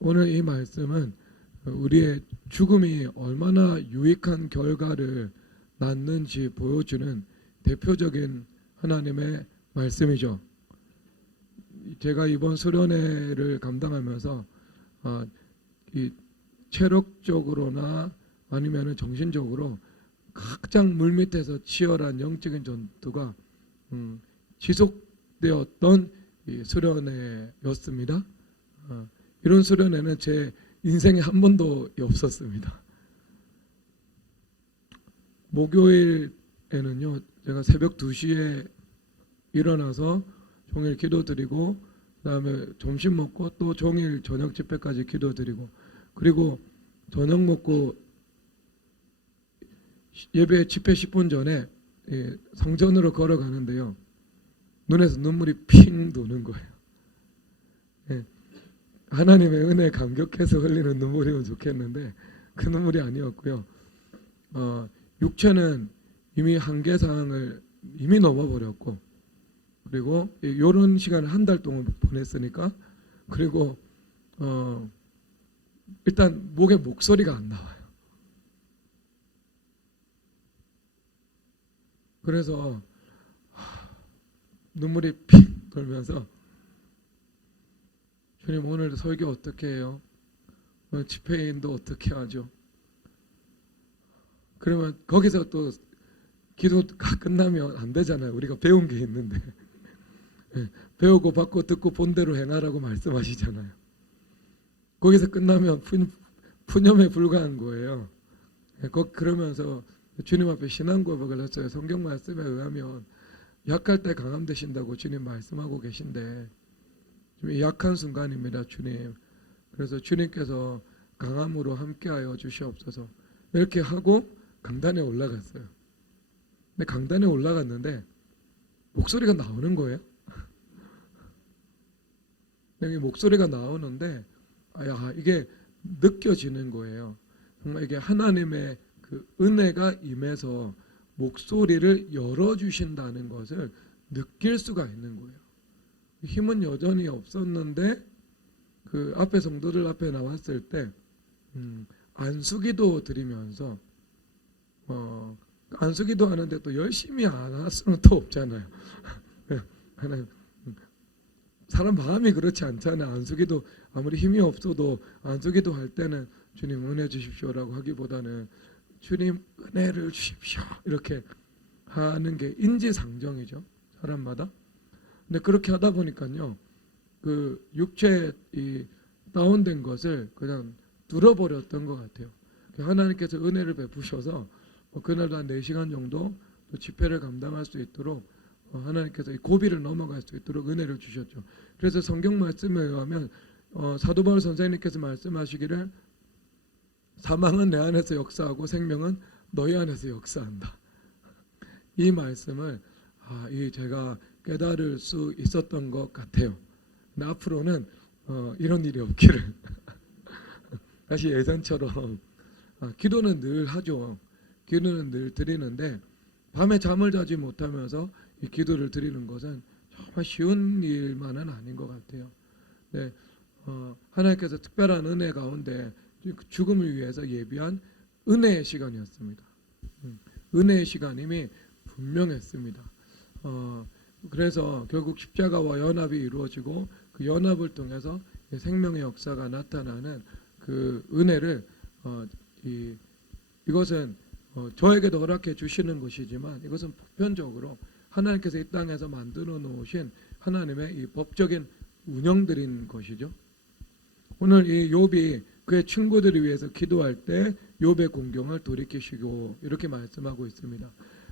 오늘 이 말씀은 우리의 죽음이 얼마나 유익한 결과를 낳는지 보여주는 대표적인 하나님의 말씀이죠. 제가 이번 수련회를 감당하면서 이 체력적으로나 아니면 정신적으로 가장 물밑에서 치열한 영적인 전투가 지속되었던 이 수련회였습니다. 이런 수련회는 제 인생에 한 번도 없었습니다. 목요일에는요, 제가 새벽 2시에 일어나서 종일 기도드리고, 그 다음에 점심 먹고 또 종일 저녁 집회까지 기도드리고, 그리고 저녁 먹고 예배 집회 10분 전에 성전으로 걸어가는데요, 눈에서 눈물이 핑 도는 거예요. 하나님의 은혜에 감격해서 흘리는 눈물이면 좋겠는데 그 눈물이 아니었고요. 육체는 이미 한계사항을 이미 넘어버렸고, 그리고 이런 시간을 한 달 동안 보냈으니까, 그리고 일단 목에 목소리가 안 나와요. 그래서 눈물이 픽 돌면서, 주님 오늘 설교 어떻게 해요? 오늘 집회인도 어떻게 하죠? 그러면 거기서 또 기도가 끝나면 안 되잖아요. 우리가 배운 게 있는데 배우고 받고 듣고 본대로 행하라고 말씀하시잖아요. 거기서 끝나면 푸념에 불과한 거예요. 그러면서 주님 앞에 신앙 고백을 했어요. 성경 말씀에 의하면 약할 때 강함 되신다고 주님 말씀하고 계신데, 약한 순간입니다, 주님. 그래서 주님께서 강함으로 함께하여 주시옵소서. 이렇게 하고 강단에 올라갔어요. 근데 강단에 올라갔는데 목소리가 나오는 거예요. 여기 목소리가 나오는데, 이게 느껴지는 거예요. 정말 이게 하나님의 그 은혜가 임해서 목소리를 열어주신다는 것을 느낄 수가 있는 거예요. 힘은 여전히 없었는데 그 앞에 성도들 앞에 나왔을 때 안수기도 드리면서 안수기도 하는데 또 열심히 안 할 수는 또 없잖아요. 사람 마음이 그렇지 않잖아요. 안수기도 아무리 힘이 없어도 안수기도 할 때는 주님 은혜 주십시오라고 하기보다는 주님 은혜를 주십시오 이렇게 하는 게 인지상정이죠, 사람마다. 근데 그렇게 하다 보니까요, 그 육체에 이 다운된 것을 그냥 뚫어버렸던 것 같아요. 하나님께서 은혜를 베푸셔서 그날도 한 4시간 정도 또 집회를 감당할 수 있도록 하나님께서 이 고비를 넘어갈 수 있도록 은혜를 주셨죠. 그래서 성경 말씀에 의하면 사도 바울 선생님께서 말씀하시기를 사망은 내 안에서 역사하고 생명은 너희 안에서 역사한다. 이 말씀을 제가 깨달을 수 있었던 것 같아요. 근데 앞으로는 이런 일이 없기를 다시 예전처럼 기도는 늘 하죠. 기도는 늘 드리는데 밤에 잠을 자지 못하면서 이 기도를 드리는 것은 정말 쉬운 일만은 아닌 것 같아요. 네, 하나님께서 특별한 은혜 가운데 죽음을 위해서 예비한 은혜의 시간이었습니다. 은혜의 시간임이 분명했습니다. 그래서 결국 십자가와 연합이 이루어지고 그 연합을 통해서 생명의 역사가 나타나는 그 은혜를 이것은 저에게도 허락해 주시는 것이지만 이것은 보편적으로 하나님께서 이 땅에서 만들어 놓으신 하나님의 이 법적인 운영들인 것이죠. 오늘 이 욥이 그의 친구들을 위해서 기도할 때 욥의 공경을 돌이키시고 이렇게 말씀하고 있습니다.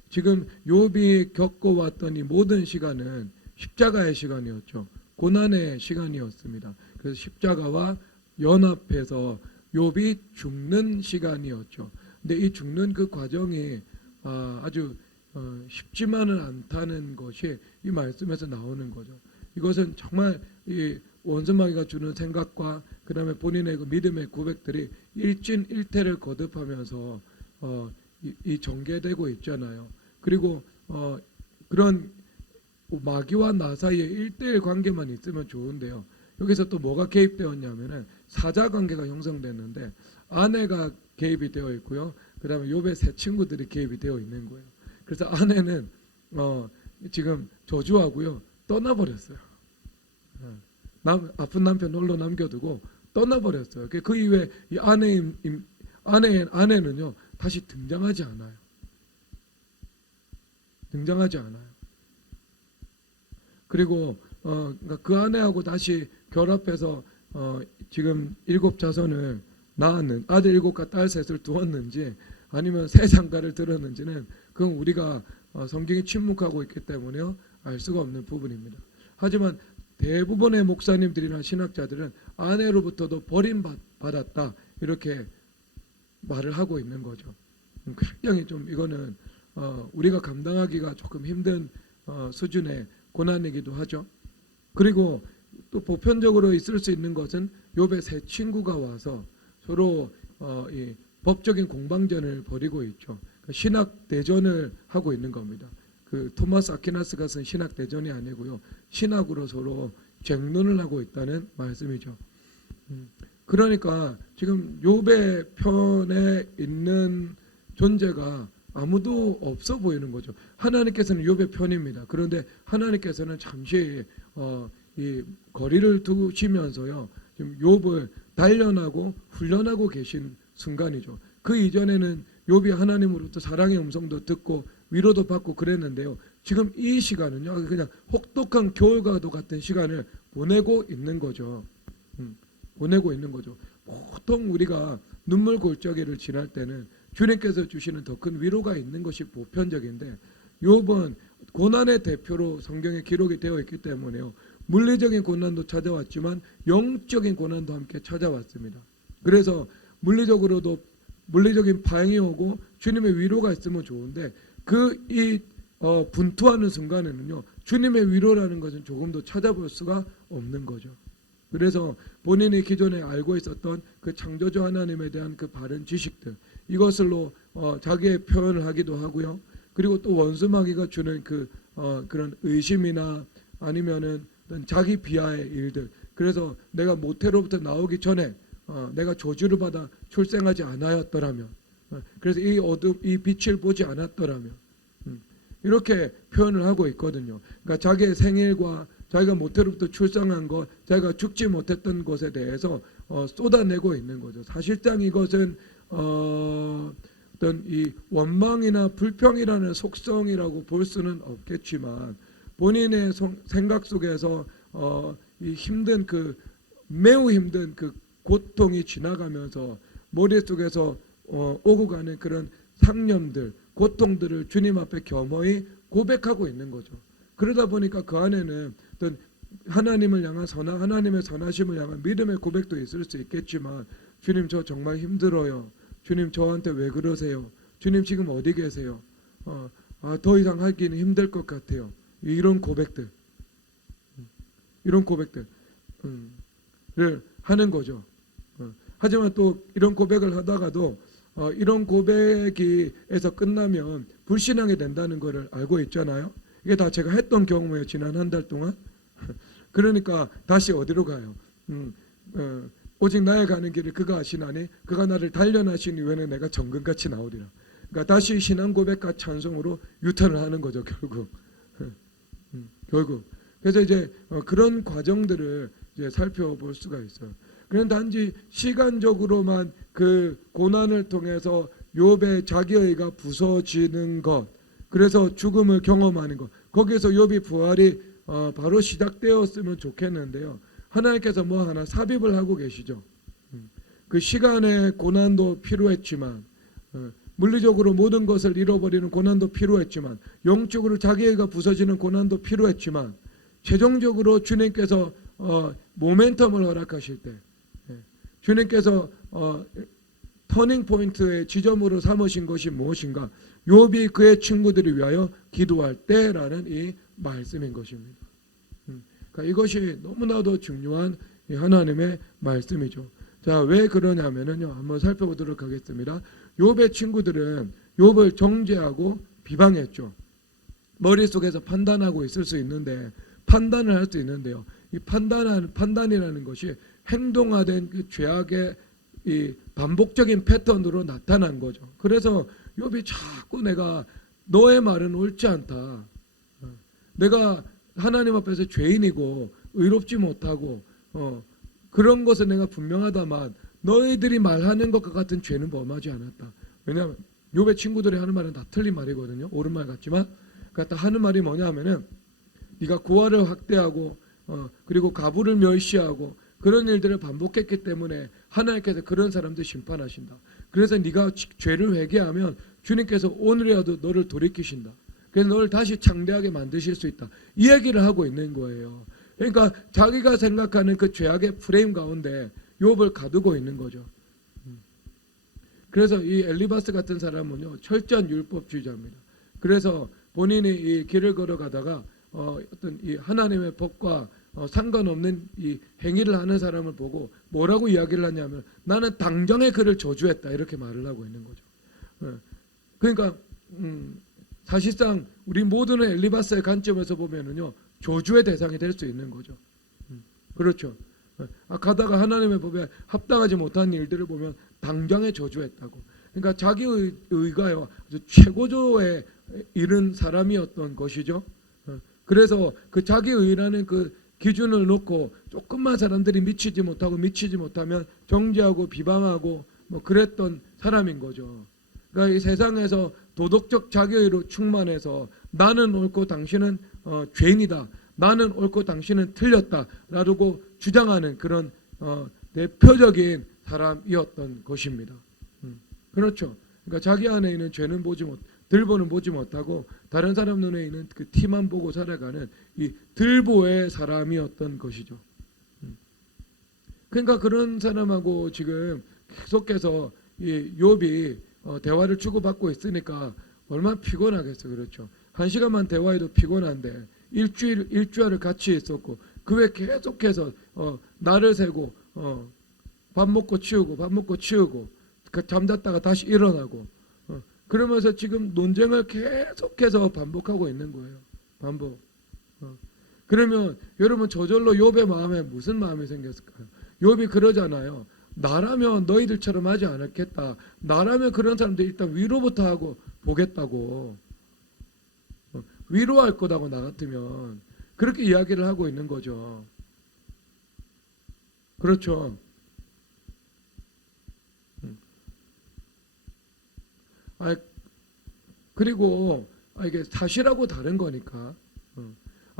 지금 욥이 겪어왔던 이 모든 시간은 십자가의 시간이었죠. 고난의 시간이었습니다. 그래서 십자가와 연합해서 욥이 죽는 시간이었죠. 근데 이 죽는 그 과정이 아주 쉽지만은 않다는 것이 이 말씀에서 나오는 거죠. 이것은 정말 이 원수마귀가 주는 생각과 그 다음에 본인의 그 믿음의 고백들이 일진일퇴를 거듭하면서 이 전개되고 있잖아요. 그리고 그런 마귀와 나 사이에 1대1 관계만 있으면 좋은데요. 여기서 또 뭐가 개입되었냐면은 사자 관계가 형성됐는데 아내가 개입이 되어 있고요. 그다음에 욥의 세 친구들이 개입이 되어 있는 거예요. 그래서 아내는 지금 저주하고요. 떠나버렸어요. 아픈 남편 홀로 남겨두고 떠나버렸어요. 그 이후에 이 아내는요 다시 등장하지 않아요. 등장하지 않아요. 그리고 그러니까 그 아내하고 다시 결합해서 지금 7자손을 낳았는 아들 7과 딸 3을 두었는지 아니면 새 장가를 들었는지는 그건 우리가 성경이 침묵하고 있기 때문에요 알 수가 없는 부분입니다. 하지만 대부분의 목사님들이나 신학자들은 아내로부터도 버림받았다 이렇게 말을 하고 있는 거죠. 굉장히 좀 이거는 우리가 감당하기가 조금 힘든 수준의 고난이기도 하죠. 그리고 또 보편적으로 있을 수 있는 것은 욥의 세 친구가 와서 서로 이 법적인 공방전을 벌이고 있죠. 신학 대전을 하고 있는 겁니다. 그 토마스 아퀴나스가 쓴 신학 대전이 아니고요. 신학으로 서로 쟁론을 하고 있다는 말씀이죠. 그러니까 지금 욥의 편에 있는 존재가 아무도 없어 보이는 거죠. 하나님께서는 욥의 편입니다. 그런데 하나님께서는 잠시 이 거리를 두시면서요. 지금 욥을 단련하고 훈련하고 계신 순간이죠. 그 이전에는 욥이 하나님으로부터 사랑의 음성도 듣고 위로도 받고 그랬는데요. 지금 이 시간은요. 그냥 혹독한 겨울과도 같은 시간을 보내고 있는 거죠. 보내고 있는 거죠. 보통 우리가 눈물 골짜기를 지날 때는 주님께서 주시는 더 큰 위로가 있는 것이 보편적인데 욥은 고난의 대표로 성경에 기록이 되어 있기 때문에요. 물리적인 고난도 찾아왔지만 영적인 고난도 함께 찾아왔습니다. 그래서 물리적인 방이 오고 주님의 위로가 있으면 좋은데 분투하는 순간에는요. 주님의 위로라는 것은 조금도 찾아볼 수가 없는 거죠. 그래서 본인이 기존에 알고 있었던 그 창조주 하나님에 대한 그 바른 지식들 이것을로 자기의 표현을 하기도 하고요. 그리고 또 원수마귀가 주는 그런 의심이나 아니면은 자기 비하의 일들. 그래서 내가 모태로부터 나오기 전에 내가 저주를 받아 출생하지 않았더라면, 그래서 이 빛을 보지 않았더라면 이렇게 표현을 하고 있거든요. 그러니까 자기의 생일과 자기가 모태로부터 출생한 것, 자기가 죽지 못했던 것에 대해서 쏟아내고 있는 거죠. 사실상 이것은 어떤 이 원망이나 불평이라는 속성이라고 볼 수는 없겠지만 본인의 생각 속에서 이 매우 힘든 그 고통이 지나가면서 머릿속에서 오고 가는 그런 상념들, 고통들을 주님 앞에 겸허히 고백하고 있는 거죠. 그러다 보니까 그 안에는 어떤 하나님을 향한 하나님의 선하심을 향한 믿음의 고백도 있을 수 있겠지만 주님 저 정말 힘들어요. 주님 저한테 왜 그러세요? 주님 지금 어디 계세요? 더 이상 하기는 힘들 것 같아요. 이런 고백들 를 하는 거죠. 하지만 또 이런 고백을 하다가도 이런 고백에서 끝나면 불신앙이 된다는 것을 알고 있잖아요. 이게 다 제가 했던 경험이에요. 지난 한 달 동안. 그러니까 다시 어디로 가요? 오직 나의 가는 길을 그가 아시나니 그가 나를 단련하신 이후에는 내가 정금같이 나오리라. 그러니까 다시 신앙 고백과 찬송으로 유턴을 하는 거죠. 결국. 그래서 이제 그런 과정들을 이제 살펴볼 수가 있어요. 그런 단지 시간적으로만 그 고난을 통해서 욥의 자기의가 부서지는 것, 그래서 죽음을 경험하는 것, 거기에서 욥이 부활이 바로 시작되었으면 좋겠는데요. 하나님께서 뭐 하나 삽입을 하고 계시죠. 그 시간의 고난도 필요했지만 물리적으로 모든 것을 잃어버리는 고난도 필요했지만 영적으로 자기의가 부서지는 고난도 필요했지만 최종적으로 주님께서 모멘텀을 허락하실 때 주님께서 터닝 포인트의 지점으로 삼으신 것이 무엇인가? 욥이 그의 친구들을 위하여 기도할 때라는 이 말씀인 것입니다. 그러니까 이것이 너무나도 중요한 하나님의 말씀이죠. 자, 왜 그러냐면요. 한번 살펴보도록 하겠습니다. 욥의 친구들은 욥을 정죄하고 비방했죠. 머릿속에서 판단하고 있을 수 있는데 판단을 할 수 있는데요. 이 판단이라는 것이 행동화된 그 죄악의 이 반복적인 패턴으로 나타난 거죠. 그래서 욥이 자꾸 내가 너의 말은 옳지 않다. 내가 하나님 앞에서 죄인이고 의롭지 못하고 그런 것은 내가 분명하다만 너희들이 말하는 것과 같은 죄는 범하지 않았다. 왜냐하면 욥의 친구들이 하는 말은 다 틀린 말이거든요. 옳은 말 같지만 그러니까 하는 말이 뭐냐면은 네가 고아를 학대하고 그리고 가부를 멸시하고 그런 일들을 반복했기 때문에 하나님께서 그런 사람들 심판하신다. 그래서 네가 죄를 회개하면 주님께서 오늘이라도 너를 돌이키신다. 그래서 너를 다시 창대하게 만드실 수 있다. 이 얘기를 하고 있는 거예요. 그러니까 자기가 생각하는 그 죄악의 프레임 가운데 욥을 가두고 있는 거죠. 그래서 이 엘리바스 같은 사람은요 철저한 율법주의자입니다. 그래서 본인이 이 길을 걸어가다가 어떤 이 하나님의 법과 상관없는 이 행위를 하는 사람을 보고 뭐라고 이야기를 하냐면 나는 당장에 그를 저주했다 이렇게 말을 하고 있는 거죠. 그러니까 사실상 우리 모두는 엘리바스의 관점에서 보면은요 저주의 대상이 될 수 있는 거죠. 그렇죠. 가다가 하나님의 법에 합당하지 못한 일들을 보면 당장에 저주했다고. 그러니까 자기 의가요 아주 최고조에 이른 사람이었던 것이죠. 그래서 그 자기 의라는 그 기준을 놓고 조금만 사람들이 미치지 못하면 정죄하고 비방하고 뭐 그랬던 사람인 거죠. 그러니까 이 세상에서 도덕적 자기의로 충만해서 나는 옳고 당신은 죄인이다. 나는 옳고 당신은 틀렸다라고 주장하는 그런 대표적인 사람이었던 것입니다. 그렇죠. 그러니까 자기 안에 있는 죄는 들보는 보지 못하고 다른 사람 눈에 있는 그 티만 보고 살아가는 이 들보의 사람이었던 것이죠. 그러니까 그런 사람하고 지금 계속해서 이 욥이 대화를 주고받고 있으니까 얼마나 피곤하겠어요. 그렇죠. 한 시간만 대화해도 피곤한데 일주일을 같이 있었고 그 후에 계속해서 날을 새고 밥 먹고 치우고 잠잤다가 다시 일어나고 그러면서 지금 논쟁을 계속해서 반복하고 있는 거예요. 반복. 그러면 여러분 저절로 욥의 마음에 무슨 마음이 생겼을까요? 욥이 그러잖아요. 나라면 너희들처럼 하지 않았겠다. 나라면 그런 사람들 일단 위로부터 하고 보겠다고. 위로할 거다고 나 같으면 그렇게 이야기를 하고 있는 거죠. 그렇죠. 그리고 이게 사실하고 다른 거니까.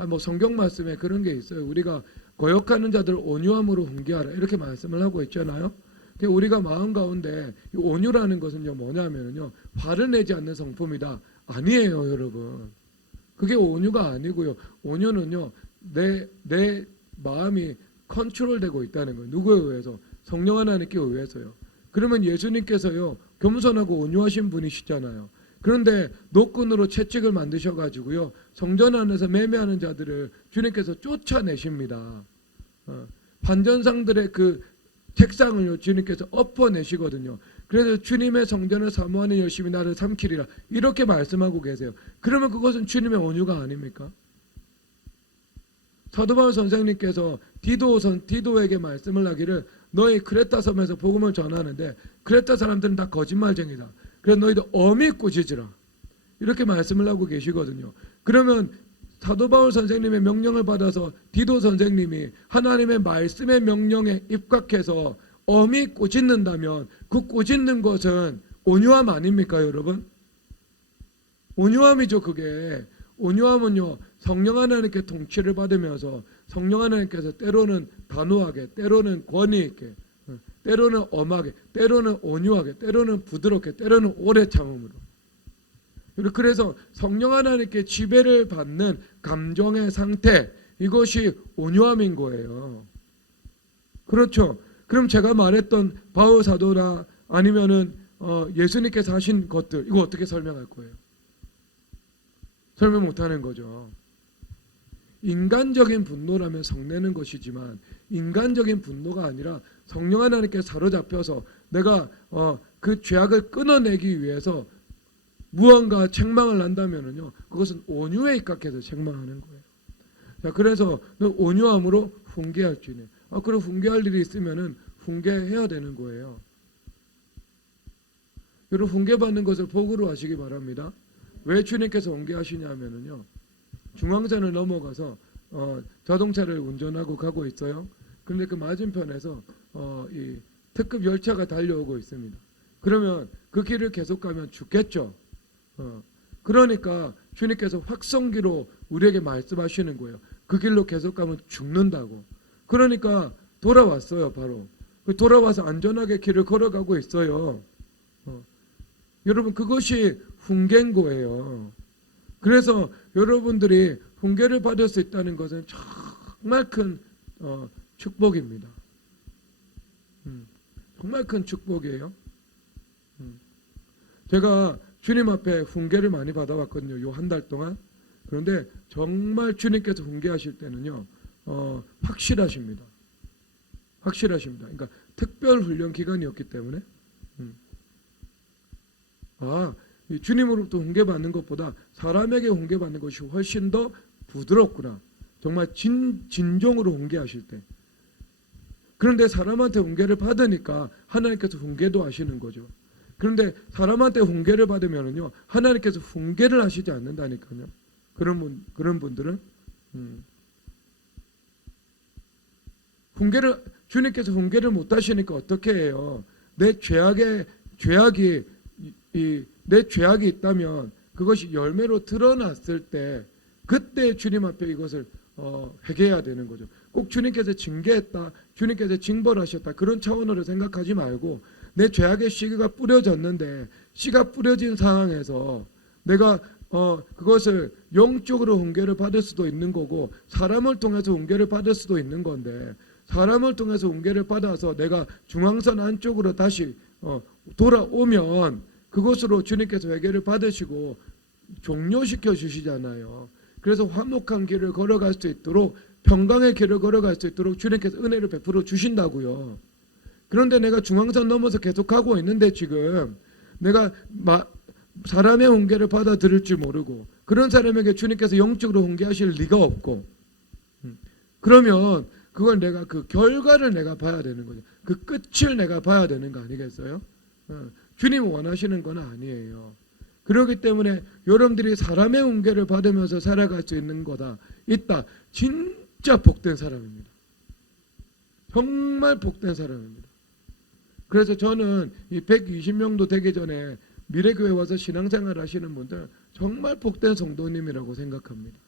뭐 성경 말씀에 그런 게 있어요. 우리가 거역하는 자들 온유함으로 훈계하라 이렇게 말씀을 하고 있잖아요. 우리가 마음 가운데 온유라는 것은요 뭐냐면요 화를 내지 않는 성품이다. 아니에요, 여러분. 그게 온유가 아니고요. 온유는요 내 마음이 컨트롤되고 있다는 거예요. 누구에 의해서? 성령 하나님께 의해서요. 그러면 예수님께서요 겸손하고 온유하신 분이시잖아요. 그런데 노끈으로 채찍을 만드셔가지고요 성전 안에서 매매하는 자들을 주님께서 쫓아내십니다. 반전상들의 그 책상을 주님께서 엎어내시거든요. 그래서 주님의 성전을 사모하는 열심히 나를 삼키리라 이렇게 말씀하고 계세요. 그러면 그것은 주님의 온유가 아닙니까? 사도 바울 선생님께서 디도에게 말씀을 하기를 너희 크레타 섬에서 복음을 전하는데 크레타 사람들은 다 거짓말쟁이다. 그래서 너희들 엄히 꾸짖으라 이렇게 말씀을 하고 계시거든요. 그러면 사도 바울 선생님의 명령을 받아서 디도 선생님이 하나님의 말씀의 명령에 입각해서 엄히 꾸짖는다면 그 꾸짖는 것은 온유함 아닙니까, 여러분? 온유함이죠. 그게 온유함은요 성령 하나님께 통치를 받으면서 성령 하나님께서 때로는 단호하게 때로는 권위 있게 때로는 엄하게 때로는 온유하게 때로는 부드럽게 때로는 오래 참음으로 그래서 성령 하나님께 지배를 받는 감정의 상태 이것이 온유함인 거예요. 그렇죠. 그럼 제가 말했던 바울 사도나 아니면은 예수님께서 하신 것들 이거 어떻게 설명할 거예요? 설명 못하는 거죠. 인간적인 분노라면 성내는 것이지만 인간적인 분노가 아니라 성령 하나님께 사로잡혀서 내가 그 죄악을 끊어내기 위해서 무언가 책망을 한다면은요 그것은 온유에 입각해서 책망하는 거예요. 자, 그래서 온유함으로 훈계할지니. 그럼 훈계할 일이 있으면은 훈계해야 되는 거예요. 여러분, 훈계받는 것을 복으로 하시기 바랍니다. 왜 주님께서 훈계하시냐면은요, 중앙선을 넘어가서 자동차를 운전하고 가고 있어요. 그런데 그 맞은편에서 이 특급 열차가 달려오고 있습니다. 그러면 그 길을 계속 가면 죽겠죠. 그러니까 주님께서 확성기로 우리에게 말씀하시는 거예요. 그 길로 계속 가면 죽는다고. 그러니까 돌아왔어요. 바로 돌아와서 안전하게 길을 걸어가고 있어요. 여러분, 그것이 훈계인 거예요. 그래서 여러분들이 훈계를 받을 수 있다는 것은 정말 큰 축복입니다. 정말 큰 축복이에요. 제가 주님 앞에 훈계를 많이 받아왔거든요. 요 한 달 동안. 그런데 정말 주님께서 훈계하실 때는요, 확실하십니다. 확실하십니다. 그러니까 특별 훈련 기간이었기 때문에 이 주님으로부터 훈계받는 것보다 사람에게 훈계받는 것이 훨씬 더 부드럽구나. 정말 진정으로 훈계하실 때. 그런데 사람한테 훈계를 받으니까 하나님께서 훈계도 하시는 거죠. 그런데 사람한테 훈계를 받으면은요, 하나님께서 훈계를 하시지 않는다니까요. 그런 분들은 주님께서 훈계를 못 하시니까 어떻게 해요? 내 죄악이 있다면 그것이 열매로 드러났을 때, 그때 주님 앞에 이것을 회개해야 되는 거죠. 꼭 주님께서 징계했다, 주님께서 징벌하셨다, 그런 차원으로 생각하지 말고, 내 죄악의 씨가 뿌려졌는데, 씨가 뿌려진 상황에서 내가 그것을 영적으로 훈계를 받을 수도 있는 거고, 사람을 통해서 훈계를 받을 수도 있는 건데, 사람을 통해서 훈계를 받아서 내가 중앙선 안쪽으로 다시 돌아오면 그것으로 주님께서 회개를 받으시고 종료시켜 주시잖아요. 그래서 화목한 길을 걸어갈 수 있도록, 평강의 길을 걸어갈 수 있도록 주님께서 은혜를 베풀어 주신다고요. 그런데 내가 중앙선 넘어서 계속 가고 있는데, 지금 내가 사람의 훈계를 받아들일 줄 모르고, 그런 사람에게 주님께서 영적으로 훈계하실 리가 없고, 그러면 그걸 내가 그 결과를 내가 봐야 되는 거죠. 그 끝을 내가 봐야 되는 거 아니겠어요? 주님 원하시는 건 아니에요. 그렇기 때문에 여러분들이 사람의 훈계를 받으면서 살아갈 수 있는 거다. 있다. 진짜 복된 사람입니다. 정말 복된 사람입니다. 그래서 저는 이 120명도 되기 전에 미래교회 와서 신앙생활 하시는 분들 정말 복된 성도님이라고 생각합니다.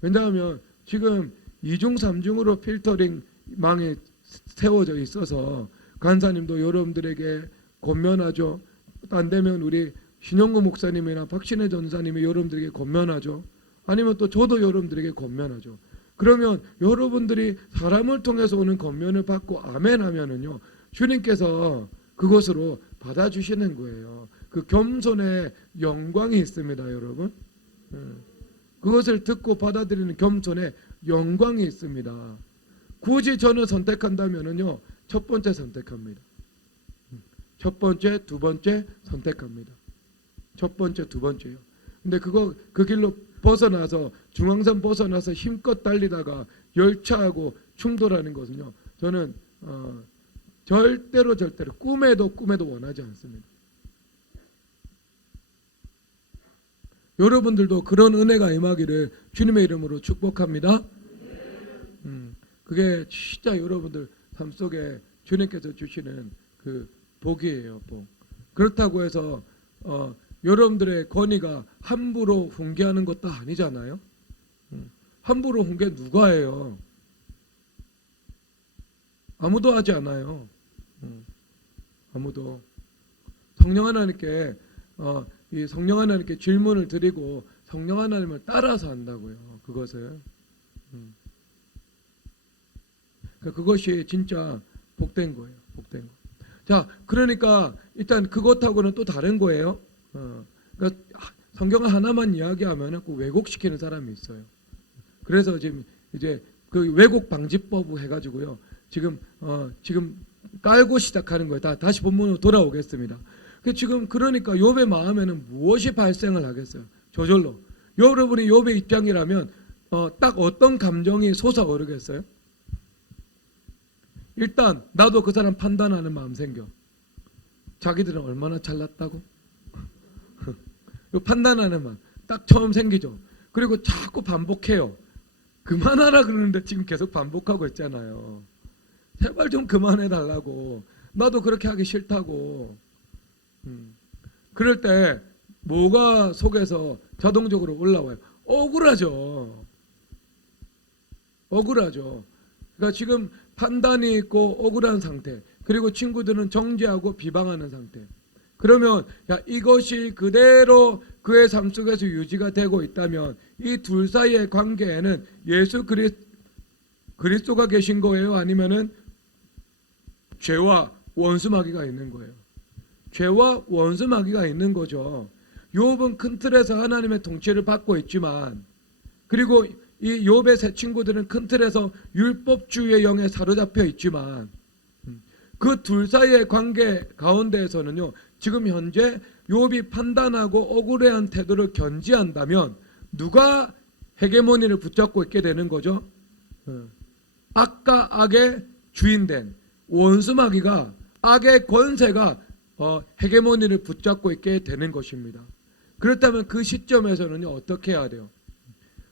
왜냐하면 지금 2중 3중으로 필터링 망이 세워져 있어서 간사님도 여러분들에게 권면하죠. 안 되면 우리 신영구 목사님이나 박신혜 전사님이 여러분들에게 권면하죠. 아니면 또 저도 여러분들에게 권면하죠. 그러면 여러분들이 사람을 통해서 오는 권면을 받고 아멘 하면은요, 주님께서 그것으로 받아주시는 거예요. 그 겸손의 영광이 있습니다, 여러분. 그것을 듣고 받아들이는 겸손의 영광이 있습니다. 굳이 저는 선택한다면은요, 첫 번째 선택합니다. 첫 번째, 두 번째 선택합니다. 첫 번째, 두 번째요. 근데 그 길로 벗어나서, 중앙선 벗어나서 힘껏 달리다가 열차하고 충돌하는 것은요, 저는 절대로 꿈에도 원하지 않습니다. 여러분들도 그런 은혜가 임하기를 주님의 이름으로 축복합니다. 그게 진짜 여러분들 삶 속에 주님께서 주시는 그 복이에요, 복. 그렇다고 해서 여러분들의 권위가 함부로 훈계하는 것도 아니잖아요. 함부로 훈계 누가 해요? 아무도 하지 않아요. 아무도. 성령 하나님께 질문을 드리고 성령 하나님을 따라서 한다고요. 그것을. 그것이 진짜 복된 거예요. 복된 거. 자, 그러니까 일단 그것하고는 또 다른 거예요. 그러니까 성경 하나만 이야기하면 꼭 왜곡시키는 사람이 있어요. 그래서 지금 이제 그 왜곡 방지법 해가지고요. 지금 깔고 시작하는 거예요. 다시 본문으로 돌아오겠습니다. 지금 그러니까 욥의 마음에는 무엇이 발생을 하겠어요? 저절로. 여러분이 욥의 입장이라면 딱 어떤 감정이 솟아오르겠어요? 일단 나도 그 사람 판단하는 마음 생겨. 자기들은 얼마나 잘났다고? 판단하는 마음 딱 처음 생기죠. 그리고 자꾸 반복해요. 그만하라 그러는데 지금 계속 반복하고 있잖아요. 제발 좀 그만해달라고. 나도 그렇게 하기 싫다고. 그럴 때 뭐가 속에서 자동적으로 올라와요? 억울하죠. 억울하죠. 그러니까 지금 판단이 있고 억울한 상태, 그리고 친구들은 정죄하고 비방하는 상태. 그러면 이것이 그대로 그의 삶 속에서 유지가 되고 있다면 이 둘 사이의 관계에는 예수 그리스도가 계신 거예요? 아니면은 죄와 원수마귀가 있는 거예요? 죄와 원수마귀가 있는 거죠. 욥은 큰 틀에서 하나님의 통치를 받고 있지만, 그리고 이 욥의 세 친구들은 큰 틀에서 율법주의의 영에 사로잡혀 있지만, 그 둘 사이의 관계 가운데에서는요, 지금 현재 욥이 판단하고 억울해한 태도를 견지한다면 누가 헤게모니를 붙잡고 있게 되는 거죠? 악과 악의 주인된 원수마귀가, 악의 권세가 헤게모니를 붙잡고 있게 되는 것입니다. 그렇다면 그 시점에서는요, 어떻게 해야 돼요?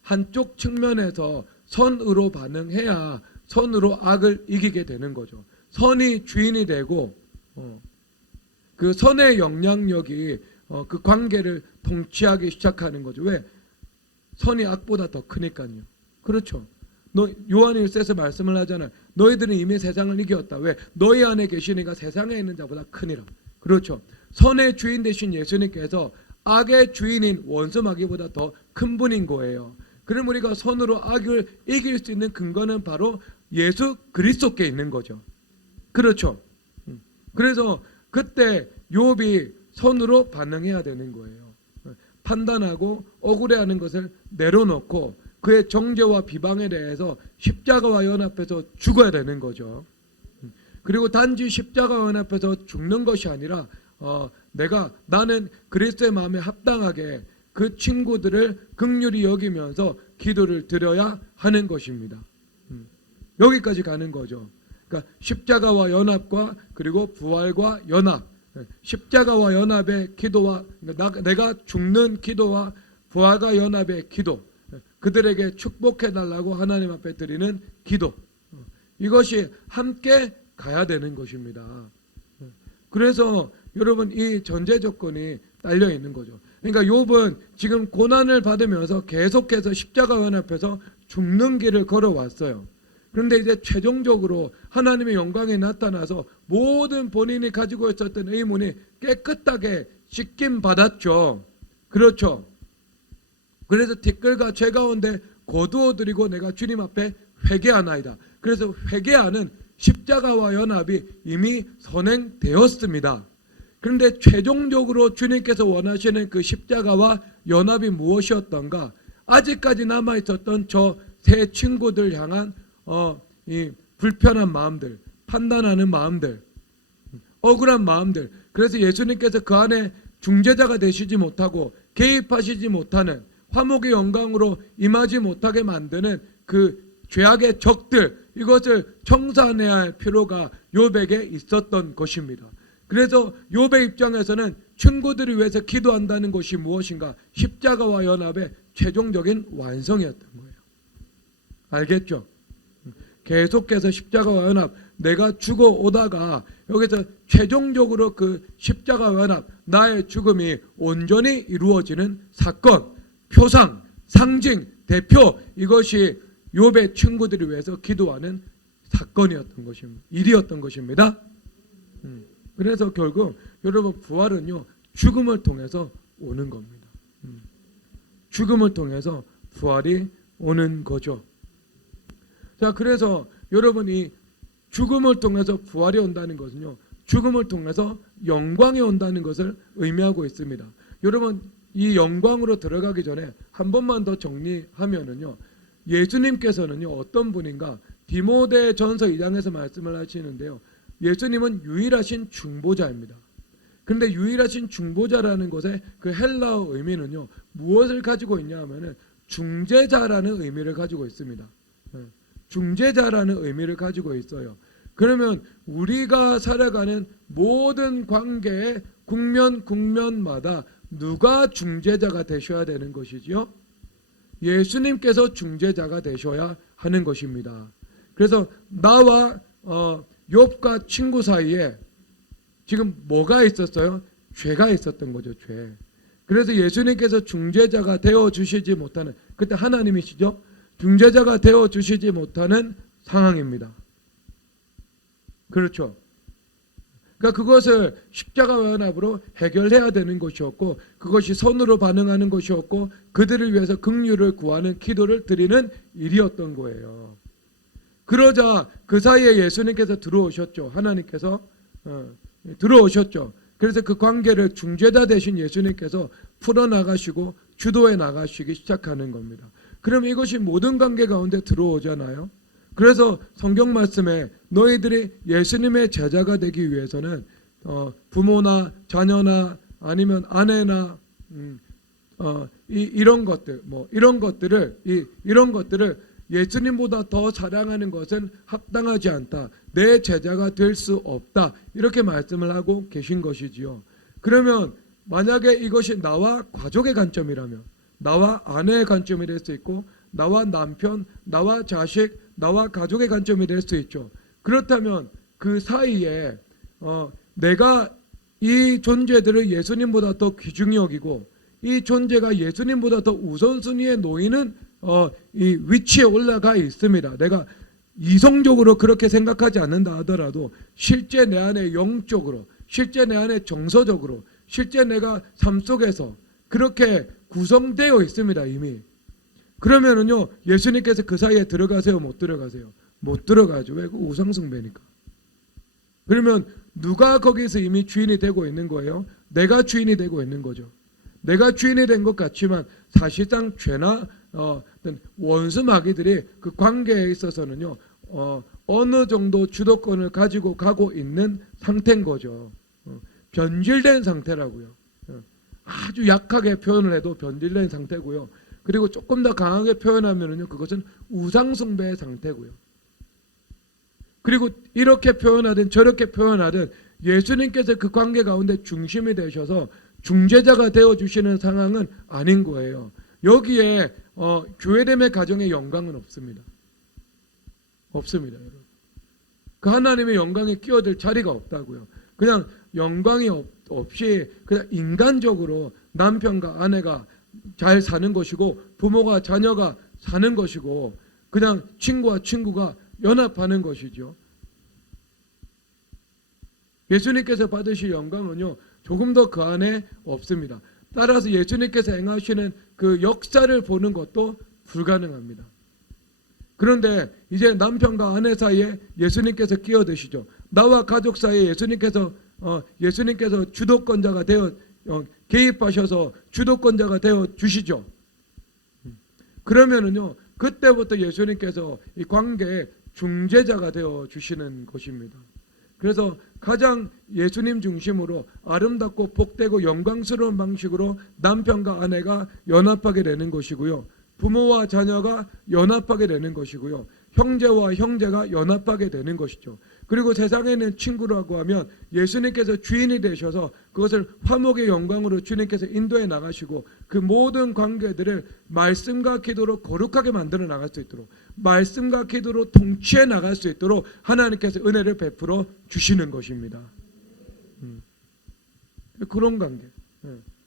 한쪽 측면에서 선으로 반응해야 선으로 악을 이기게 되는 거죠. 선이 주인이 되고 그 선의 영향력이 그 관계를 통치하기 시작하는 거죠. 왜? 선이 악보다 더 크니까요. 그렇죠. 요한 1서에서 말씀을 하잖아요. 너희들은 이미 세상을 이겼다. 왜? 너희 안에 계신 이가 세상에 있는 자보다 크니라. 그렇죠. 선의 주인 되신 예수님께서 악의 주인인 원수마귀보다 더 큰 분인 거예요. 그럼 우리가 선으로 악을 이길 수 있는 근거는 바로 예수 그리스도께 있는 거죠. 그렇죠. 그래서 그때 욥이 선으로 반응해야 되는 거예요. 판단하고 억울해하는 것을 내려놓고 그의 정죄와 비방에 대해서 십자가와 연합해서 죽어야 되는 거죠. 그리고 단지 십자가와 연합해서 죽는 것이 아니라 나는 그리스도의 마음에 합당하게 그 친구들을 긍휼히 여기면서 기도를 드려야 하는 것입니다. 여기까지 가는 거죠. 그러니까 십자가와 연합과 그리고 부활과 연합, 십자가와 연합의 기도와 내가 죽는 기도와 부활과 연합의 기도, 그들에게 축복해 달라고 하나님 앞에 드리는 기도, 이것이 함께 가야 되는 것입니다. 그래서 여러분 이 전제 조건이 딸려 있는 거죠. 그러니까 욥은 지금 고난을 받으면서 계속해서 십자가 연합해서 죽는 길을 걸어왔어요. 그런데 이제 최종적으로 하나님의 영광에 나타나서 모든 본인이 가지고 있었던 의문이 깨끗하게 씻김 받았죠. 그렇죠. 그래서 티끌과 죄 가운데 거두어 드리고 내가 주님 앞에 회개하나이다. 그래서 회개하는 십자가와 연합이 이미 선행되었습니다. 그런데 최종적으로 주님께서 원하시는 그 십자가와 연합이 무엇이었던가? 아직까지 남아있었던 저 세 친구들 향한 이 불편한 마음들, 판단하는 마음들, 억울한 마음들. 그래서 예수님께서 그 안에 중재자가 되시지 못하고 개입하시지 못하는, 화목의 영광으로 임하지 못하게 만드는 그 죄악의 적들, 이것을 청산해야 할 필요가 욥에게 있었던 것입니다. 그래서 욥의 입장에서는 친구들을 위해서 기도한다는 것이 무엇인가? 십자가와 연합의 최종적인 완성이었던 거예요. 알겠죠? 계속해서 십자가와 연합, 내가 죽어오다가 여기서 최종적으로 그 십자가와 연합, 나의 죽음이 온전히 이루어지는 사건, 표상, 상징, 대표, 이것이 욥의 친구들을 위해서 기도하는 사건이었던 것입니다. 일이었던 것입니다. 그래서 결국 여러분 부활은요, 죽음을 통해서 오는 겁니다. 죽음을 통해서 부활이 오는 거죠. 자, 그래서 여러분이 죽음을 통해서 부활이 온다는 것은요, 죽음을 통해서 영광이 온다는 것을 의미하고 있습니다. 여러분 이 영광으로 들어가기 전에 한 번만 더 정리하면은요, 예수님께서는요 어떤 분인가? 디모데전서 2장에서 말씀을 하시는데요, 예수님은 유일하신 중보자입니다. 그런데 유일하신 중보자라는 것의 그 헬라어 의미는요 무엇을 가지고 있냐 하면은 중재자라는 의미를 가지고 있습니다. 중재자라는 의미를 가지고 있어요. 그러면 우리가 살아가는 모든 관계의 국면마다 누가 중재자가 되셔야 되는 것이지요? 예수님께서 중재자가 되셔야 하는 것입니다. 그래서 나와 욥과 친구 사이에 지금 뭐가 있었어요? 죄가 있었던 거죠. 죄. 그래서 예수님께서 중재자가 되어주시지 못하는, 그때 하나님이시죠? 중재자가 되어주시지 못하는 상황입니다. 그렇죠. 그러니까 그것을 십자가와 연합으로 해결해야 되는 것이었고, 그것이 선으로 반응하는 것이었고, 그들을 위해서 긍휼을 구하는 기도를 드리는 일이었던 거예요. 그러자 그 사이에 예수님께서 들어오셨죠. 하나님께서 들어오셨죠. 그래서 그 관계를 중재자 되신 예수님께서 풀어나가시고 주도해 나가시기 시작하는 겁니다. 그럼 이것이 모든 관계 가운데 들어오잖아요. 그래서 성경 말씀에 너희들이 예수님의 제자가 되기 위해서는 부모나 자녀나 아니면 아내나 이런 것들을 예수님보다 더 사랑하는 것은 합당하지 않다. 내 제자가 될 수 없다. 이렇게 말씀을 하고 계신 것이지요. 그러면 만약에 이것이 나와 가족의 관점이라면, 나와 아내의 관점이 될 수 있고, 나와 남편, 나와 자식, 나와 가족의 관점이 될 수 있죠. 그렇다면 그 사이에 내가 이 존재들을 예수님보다 더 귀중히 여기고, 이 존재가 예수님보다 더 우선순위에 놓이는 이 위치에 올라가 있습니다. 내가 이성적으로 그렇게 생각하지 않는다 하더라도 실제 내 안에 영적으로, 실제 내 안에 정서적으로, 실제 내가 삶 속에서 그렇게 구성되어 있습니다. 이미. 그러면은요, 예수님께서 그 사이에 들어가세요? 못 들어가세요? 못 들어가죠. 왜? 그 우상숭배니까. 그러면 누가 거기서 이미 주인이 되고 있는 거예요? 내가 주인이 되고 있는 거죠. 내가 주인이 된 것 같지만 사실상 죄나 어떤 원수 마귀들이 그 관계에 있어서는요, 어느 정도 주도권을 가지고 가고 있는 상태인 거죠. 변질된 상태라고요. 아주 약하게 표현을 해도 변질된 상태고요. 그리고 조금 더 강하게 표현하면은요, 그것은 우상숭배의 상태고요. 그리고 이렇게 표현하든 저렇게 표현하든 예수님께서 그 관계 가운데 중심이 되셔서 중재자가 되어주시는 상황은 아닌 거예요. 여기에 교회됨의 가정의 영광은 없습니다. 없습니다. 여러분. 그 하나님의 영광에 끼어들 자리가 없다고요. 그냥 영광이 없이 그냥 인간적으로 남편과 아내가 잘 사는 것이고, 부모가 자녀가 사는 것이고, 그냥 친구와 친구가 연합하는 것이죠. 예수님께서 받으실 영광은요, 조금 더 그 안에 없습니다. 따라서 예수님께서 행하시는 그 역사를 보는 것도 불가능합니다. 그런데 이제 남편과 아내 사이에 예수님께서 끼어드시죠. 나와 가족 사이에 예수님께서 주도권자가 되어 개입하셔서 주도권자가 되어 주시죠. 그러면은요, 그때부터 예수님께서 이 관계의 중재자가 되어 주시는 것입니다. 그래서 가장 예수님 중심으로 아름답고 복되고 영광스러운 방식으로 남편과 아내가 연합하게 되는 것이고요. 부모와 자녀가 연합하게 되는 것이고요. 형제와 형제가 연합하게 되는 것이죠. 그리고 세상에 있는 친구라고 하면 예수님께서 주인이 되셔서 그것을 화목의 영광으로 주님께서 인도해 나가시고, 그 모든 관계들을 말씀과 기도로 거룩하게 만들어 나갈 수 있도록, 말씀과 기도로 통치해 나갈 수 있도록 하나님께서 은혜를 베풀어 주시는 것입니다. 그런 관계.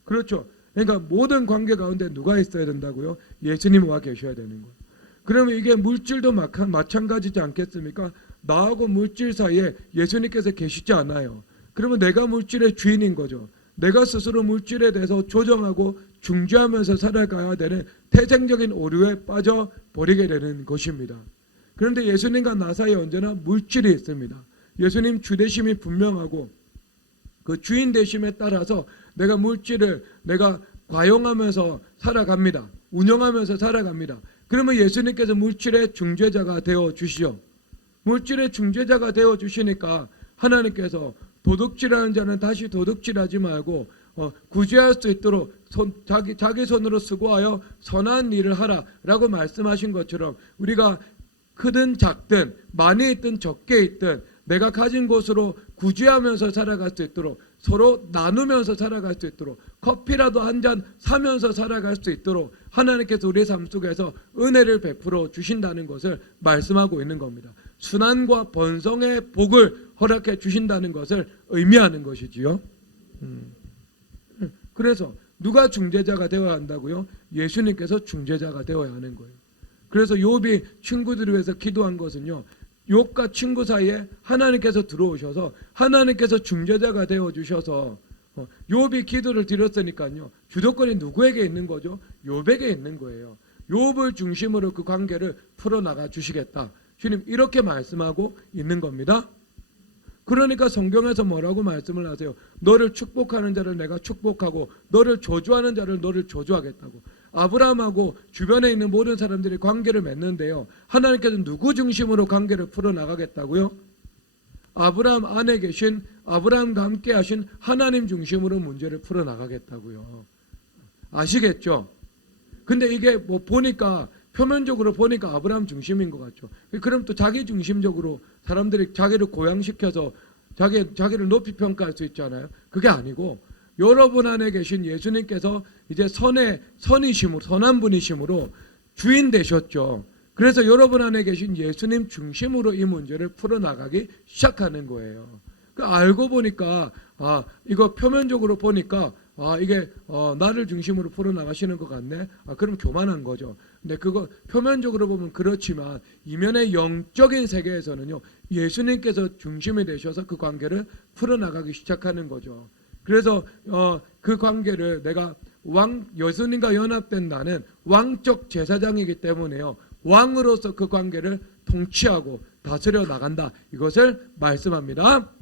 그렇죠. 그러니까 모든 관계 가운데 누가 있어야 된다고요? 예수님과 계셔야 되는 거예요. 그러면 이게 물질도 마찬가지지 않겠습니까? 나하고 물질 사이에 예수님께서 계시지 않아요. 그러면 내가 물질의 주인인 거죠. 내가 스스로 물질에 대해서 조정하고 중재하면서 살아가야 되는 태생적인 오류에 빠져버리게 되는 것입니다. 그런데 예수님과 나 사이에 언제나 물질이 있습니다. 예수님 주되심이 분명하고, 그 주인 되심에 따라서 내가 물질을 내가 과용하면서 살아갑니다. 운영하면서 살아갑니다. 그러면 예수님께서 물질의 중재자가 되어 주시죠. 물질의 중재자가 되어 주시니까 하나님께서 도둑질하는 자는 다시 도둑질하지 말고 구제할 수 있도록 자기 손으로 수고하여 선한 일을 하라라고 말씀하신 것처럼 우리가 크든 작든 많이 있든 적게 있든 내가 가진 것으로 구제하면서 살아갈 수 있도록 서로 나누면서 살아갈 수 있도록 커피라도 한 잔 사면서 살아갈 수 있도록 하나님께서 우리의 삶 속에서 은혜를 베풀어 주신다는 것을 말씀하고 있는 겁니다. 순환과 번성의 복을 허락해 주신다는 것을 의미하는 것이지요. 그래서 누가 중재자가 되어야 한다고요? 예수님께서 중재자가 되어야 하는 거예요. 그래서 욥이 친구들을 위해서 기도한 것은요, 욥과 친구 사이에 하나님께서 들어오셔서 하나님께서 중재자가 되어 주셔서 욥이 기도를 드렸으니까요, 주도권이 누구에게 있는 거죠? 욥에게 있는 거예요. 욥을 중심으로 그 관계를 풀어나가 주시겠다, 주님 이렇게 말씀하고 있는 겁니다. 그러니까 성경에서 뭐라고 말씀을 하세요? 너를 축복하는 자를 내가 축복하고 너를 저주하는 자를 너를 저주하겠다고. 아브라함하고 주변에 있는 모든 사람들이 관계를 맺는데요, 하나님께서 누구 중심으로 관계를 풀어나가겠다고요? 아브라함 안에 계신, 아브라함과 함께 하신 하나님 중심으로 문제를 풀어나가겠다고요. 아시겠죠? 근데 이게 뭐 보니까 표면적으로 보니까 아브라함 중심인 것 같죠. 그럼 또 자기 중심적으로 사람들이 자기를 고양시켜서 자기를 높이 평가할 수 있잖아요. 그게 아니고 여러분 안에 계신 예수님께서 이제 선이심으로, 선한 분이심으로 주인 되셨죠. 그래서 여러분 안에 계신 예수님 중심으로 이 문제를 풀어나가기 시작하는 거예요. 알고 보니까 이거 표면적으로 보니까 이게 나를 중심으로 풀어나가시는 것 같네. 그럼 교만한 거죠. 근데 그거 표면적으로 보면 그렇지만 이면의 영적인 세계에서는요, 예수님께서 중심이 되셔서 그 관계를 풀어나가기 시작하는 거죠. 그래서 그 관계를 내가 예수님과 연합된 나는 왕적 제사장이기 때문에요, 왕으로서 그 관계를 통치하고 다스려 나간다, 이것을 말씀합니다.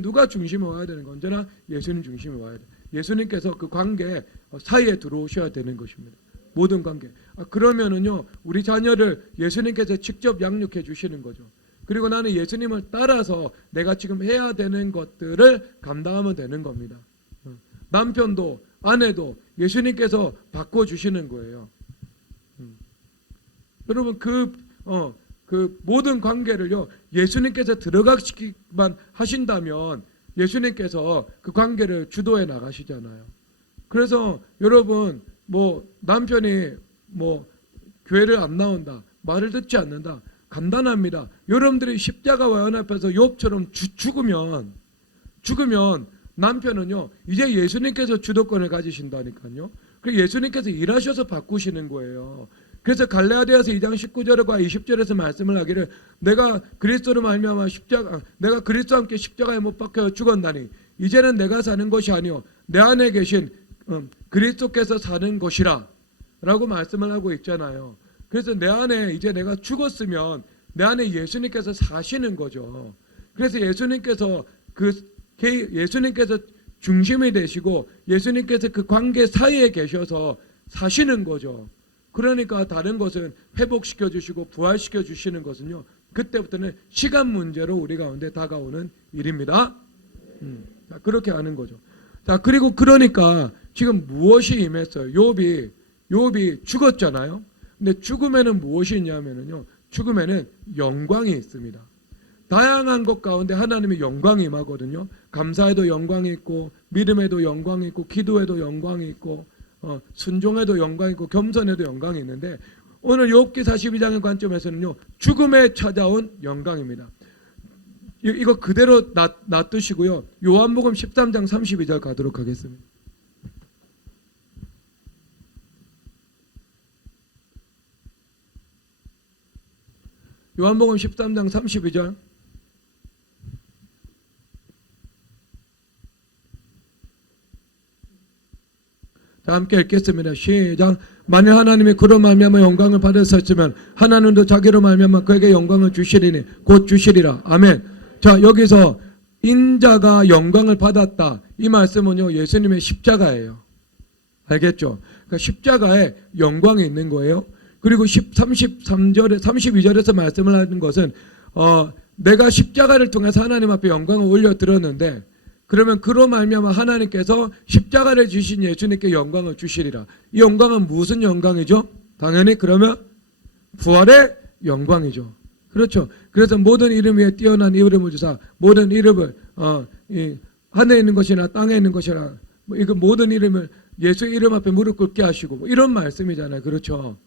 누가 중심에 와야 되는 건 언제나 예수님 중심에 와야 돼요. 예수님께서 그 관계 사이에 들어오셔야 되는 것입니다. 모든 관계. 그러면은요, 우리 자녀를 예수님께서 직접 양육해 주시는 거죠. 그리고 나는 예수님을 따라서 내가 지금 해야 되는 것들을 감당하면 되는 겁니다. 남편도 아내도 예수님께서 바꿔주시는 거예요. 여러분 그 모든 관계를요, 예수님께서 들어가시기만 하신다면 예수님께서 그 관계를 주도해 나가시잖아요. 그래서 여러분 뭐 남편이 뭐 교회를 안 나온다, 말을 듣지 않는다, 간단합니다. 여러분들이 십자가와 연합해서 욥처럼 죽으면 남편은요, 이제 예수님께서 주도권을 가지신다니까요. 그래서 예수님께서 일하셔서 바꾸시는 거예요. 그래서 갈라디아서 2장 19절과 20절에서 말씀을 하기를, 내가 그리스도로 말미암아 내가 그리스도와 함께 십자가에 못 박혀 죽었나니 이제는 내가 사는 것이 아니요 내 안에 계신 그리스도께서 사는 것이라 라고 말씀을 하고 있잖아요. 그래서 내 안에 이제 내가 죽었으면 내 안에 예수님께서 사시는 거죠. 그래서 예수님께서 중심이 되시고 예수님께서 그 관계 사이에 계셔서 사시는 거죠. 그러니까 다른 것은 회복시켜 주시고 부활시켜 주시는 것은요, 그때부터는 시간 문제로 우리 가운데 다가오는 일입니다. 그렇게 하는 거죠. 자, 그리고 그러니까 지금 무엇이 임했어요? 욥이 죽었잖아요. 근데 죽음에는 무엇이 있냐면요, 죽음에는 영광이 있습니다. 다양한 것 가운데 하나님의 영광이 임하거든요. 감사에도 영광이 있고, 믿음에도 영광이 있고, 기도에도 영광이 있고, 순종에도 영광이 있고, 겸손에도 영광이 있는데, 오늘 욥기 42장의 관점에서는요, 죽음에 찾아온 영광입니다. 이거 그대로 놔두시고요, 요한복음 13장 32절 가도록 하겠습니다. 요한복음 13장 32절. 자, 함께 읽겠습니다. 시작. 만일 하나님이 그로 말미암아 영광을 받으셨으면 하나님도 자기로 말미암아 그에게 영광을 주시리니 곧 주시리라. 아멘. 자, 여기서 인자가 영광을 받았다, 이 말씀은요, 예수님의 십자가예요. 알겠죠? 그러니까 십자가에 영광이 있는 거예요. 그리고 32절에서 말씀을 하는 것은 내가 십자가를 통해서 하나님 앞에 영광을 올려드렸는데 그러면 그로 말미암아 하나님께서 십자가를 지신 예수님께 영광을 주시리라. 이 영광은 무슨 영광이죠? 당연히 그러면 부활의 영광이죠. 그렇죠. 그래서 모든 이름 위에 뛰어난 이름을 주사 모든 이름을 하늘에 있는 것이나 땅에 있는 것이나 이거 모든 이름을 예수 이름 앞에 무릎 꿇게 하시고 이런 말씀이잖아요. 그렇죠.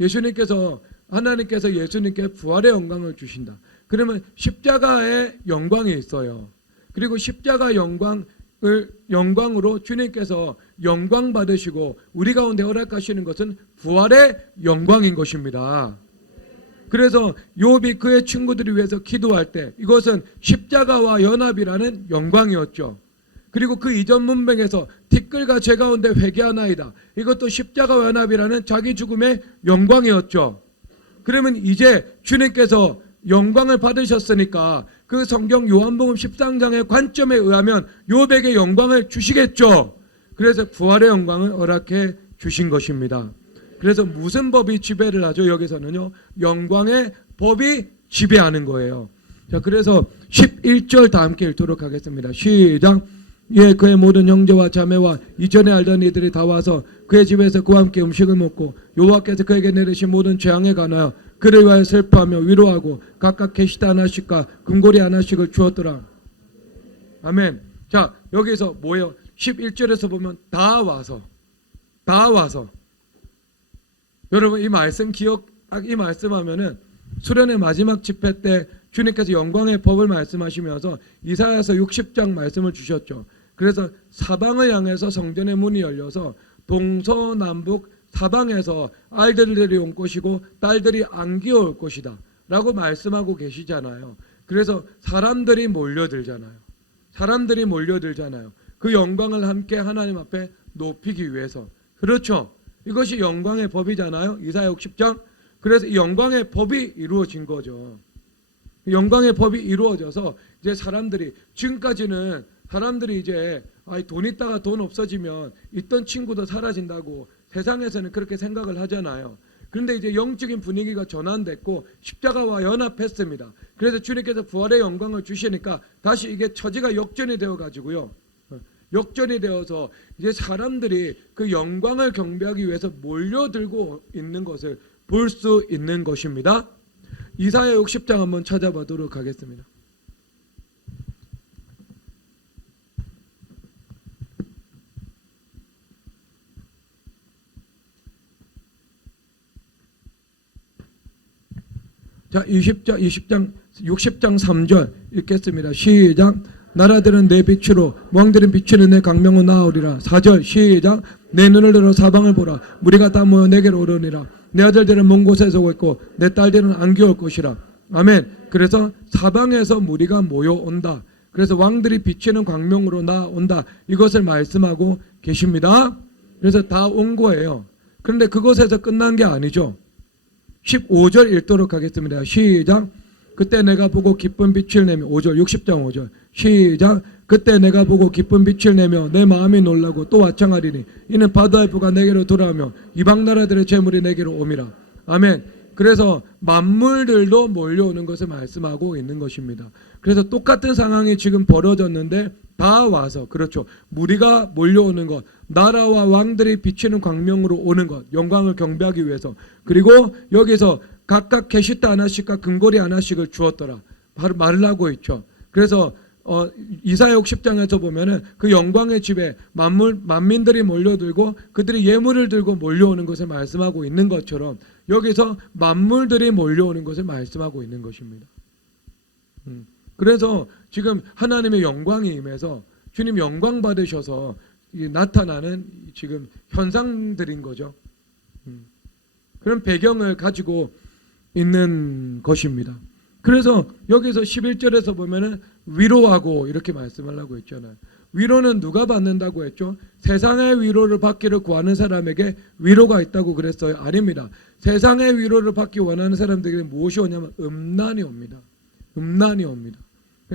예수님께서 하나님께서 예수님께 부활의 영광을 주신다. 그러면 십자가의 영광이 있어요. 그리고 십자가 영광으로 주님께서 영광 받으시고 우리 가운데 허락하시는 것은 부활의 영광인 것입니다. 그래서 욥이 그의 친구들을 위해서 기도할 때 이것은 십자가와 연합이라는 영광이었죠. 그리고 그 이전 문맥에서 티끌과 제 가운데 회개하나이다. 이것도 십자가와 연합이라는 자기 죽음의 영광이었죠. 그러면 이제 주님께서 영광을 받으셨으니까 그 성경 요한복음 13장의 관점에 의하면 욥에게 영광을 주시겠죠. 그래서 부활의 영광을 허락해 주신 것입니다. 그래서 무슨 법이 지배를 하죠? 여기서는요. 영광의 법이 지배하는 거예요. 자, 그래서 11절 다 함께 읽도록 하겠습니다. 시작. 예, 그의 모든 형제와 자매와 이전에 알던 이들이 다 와서 그의 집에서 그와 함께 음식을 먹고 여호와께서 그에게 내리신 모든 재앙에 관하여 그를 위하여 슬퍼하며 위로하고 각각 계시다 하나씩과 금고리 하나씩을 주었더라. 아멘. 자, 여기서 뭐예요? 11절에서 보면 다 와서 여러분 이 말씀 이 말씀하면은 수련의 마지막 집회 때 주님께서 영광의 법을 말씀하시면서 이사야서 60장 말씀을 주셨죠. 그래서 사방을 향해서 성전의 문이 열려서 동서남북 사방에서 아이들이 온 것이고 딸들이 안기어 올 것이다 라고 말씀하고 계시잖아요. 그래서 사람들이 몰려들잖아요. 그 영광을 함께 하나님 앞에 높이기 위해서. 그렇죠. 이것이 영광의 법이잖아요. 이사야 60장. 그래서 이 영광의 법이 이루어진 거죠. 영광의 법이 이루어져서 이제 지금까지는 사람들이 이제 돈 있다가 돈 없어지면 있던 친구도 사라진다고 세상에서는 그렇게 생각을 하잖아요. 그런데 이제 영적인 분위기가 전환됐고 십자가와 연합했습니다. 그래서 주님께서 부활의 영광을 주시니까 다시 이게 처지가 역전이 되어 가지고요. 역전이 되어서 이제 사람들이 그 영광을 경배하기 위해서 몰려들고 있는 것을 볼 수 있는 것입니다. 이사야 60장 한번 찾아보도록 하겠습니다. 자, 60장 3절 읽겠습니다. 시작. 나라들은 내 빛으로 왕들은 비추는 내 강명으로 나오리라. 4절 시작. 내 눈을 들어 사방을 보라. 무리가 다 모여 내게로 오르니라. 내 아들들은 먼 곳에서 오고 있고 내 딸들은 안겨올 것이라. 아멘. 그래서 사방에서 무리가 모여온다. 그래서 왕들이 비치는 광명으로 나온다. 이것을 말씀하고 계십니다. 그래서 다 온 거예요. 그런데 그것에서 끝난 게 아니죠. 15절 읽도록 하겠습니다. 시작. 그때 내가 보고 기쁜 빛을 내며 5절 60장 5절 시작. 그때 내가 보고 기쁜 빛을 내며 내 마음이 놀라고 또 화창하리니 이는 바다의 부가 내게로 돌아오며 이방 나라들의 재물이 내게로 옴이라. 아멘. 그래서 만물들도 몰려오는 것을 말씀하고 있는 것입니다. 그래서 똑같은 상황이 지금 벌어졌는데 다 와서 그렇죠. 무리가 몰려오는 것, 나라와 왕들이 비치는 광명으로 오는 것, 영광을 경배하기 위해서. 그리고 여기서 각각 계시다 하나씩과 금고리 하나씩을 주었더라. 바로 말을 하고 있죠. 그래서 이사야 60장에서 보면은 그 영광의 집에 만민들이 몰려들고 그들이 예물을 들고 몰려오는 것을 말씀하고 있는 것처럼 여기서 만물들이 몰려오는 것을 말씀하고 있는 것입니다. 그래서 지금 하나님의 영광이 임해서 주님 영광 받으셔서 나타나는 지금 현상들인 거죠. 그런 배경을 가지고 있는 것입니다. 그래서 여기서 11절에서 보면은 위로하고 이렇게 말씀을 하고 있잖아요. 위로는 누가 받는다고 했죠? 세상의 위로를 받기를 구하는 사람에게 위로가 있다고 그랬어요? 아닙니다. 세상의 위로를 받기 원하는 사람들에게 무엇이 오냐면 음란이 옵니다. 음란이 옵니다.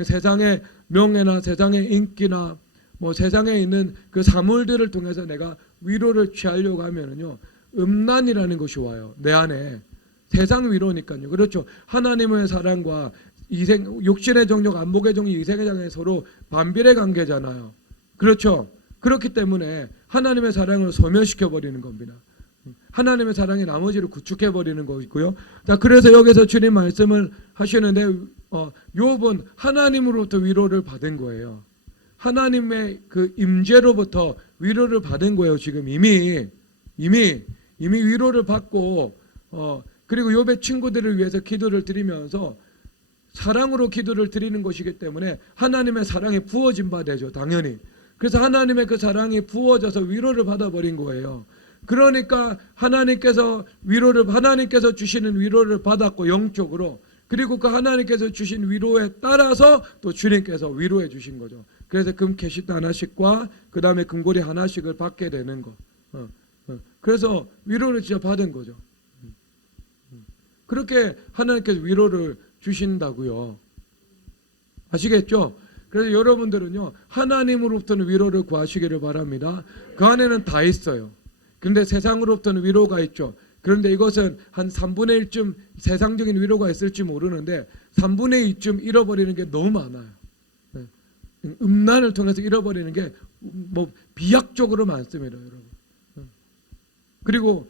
세상의 명예나 세상의 인기나 뭐 세상에 있는 그 사물들을 통해서 내가 위로를 취하려고 하면은요, 음란이라는 것이 와요. 내 안에. 세상 위로니까요. 그렇죠. 하나님의 사랑과 육신의 정욕, 안목의 정욕, 이생의 장애 서로 반비례 관계잖아요. 그렇죠? 그렇기 때문에 하나님의 사랑을 소멸시켜 버리는 겁니다. 하나님의 사랑이 나머지를 구축해 버리는 거고요. 자, 그래서 여기서 주님 말씀을 하시는데 욥은 하나님으로부터 위로를 받은 거예요. 하나님의 그 임재로부터 위로를 받은 거예요. 지금 이미 위로를 받고 그리고 욥의 친구들을 위해서 기도를 드리면서 사랑으로 기도를 드리는 것이기 때문에 하나님의 사랑이 부어진 바 되죠. 당연히. 그래서 하나님의 그 사랑이 부어져서 위로를 받아버린 거예요. 그러니까 하나님께서 주시는 위로를 받았고 영적으로, 그리고 그 하나님께서 주신 위로에 따라서 또 주님께서 위로해 주신 거죠. 그래서 금캐시트 하나씩과 그 다음에 금고리 하나씩을 받게 되는 거. 그래서 위로를 진짜 받은 거죠. 그렇게 하나님께서 위로를 주신다고요. 아시겠죠? 그래서 여러분들은요, 하나님으로부터는 위로를 구하시기를 바랍니다. 그 안에는 다 있어요. 그런데 세상으로부터는 위로가 있죠. 그런데 이것은 한 3분의 1쯤 세상적인 위로가 있을지 모르는데 3분의 2쯤 잃어버리는 게 너무 많아요. 음란을 통해서 잃어버리는 게 뭐 비약적으로 많습니다, 여러분. 그리고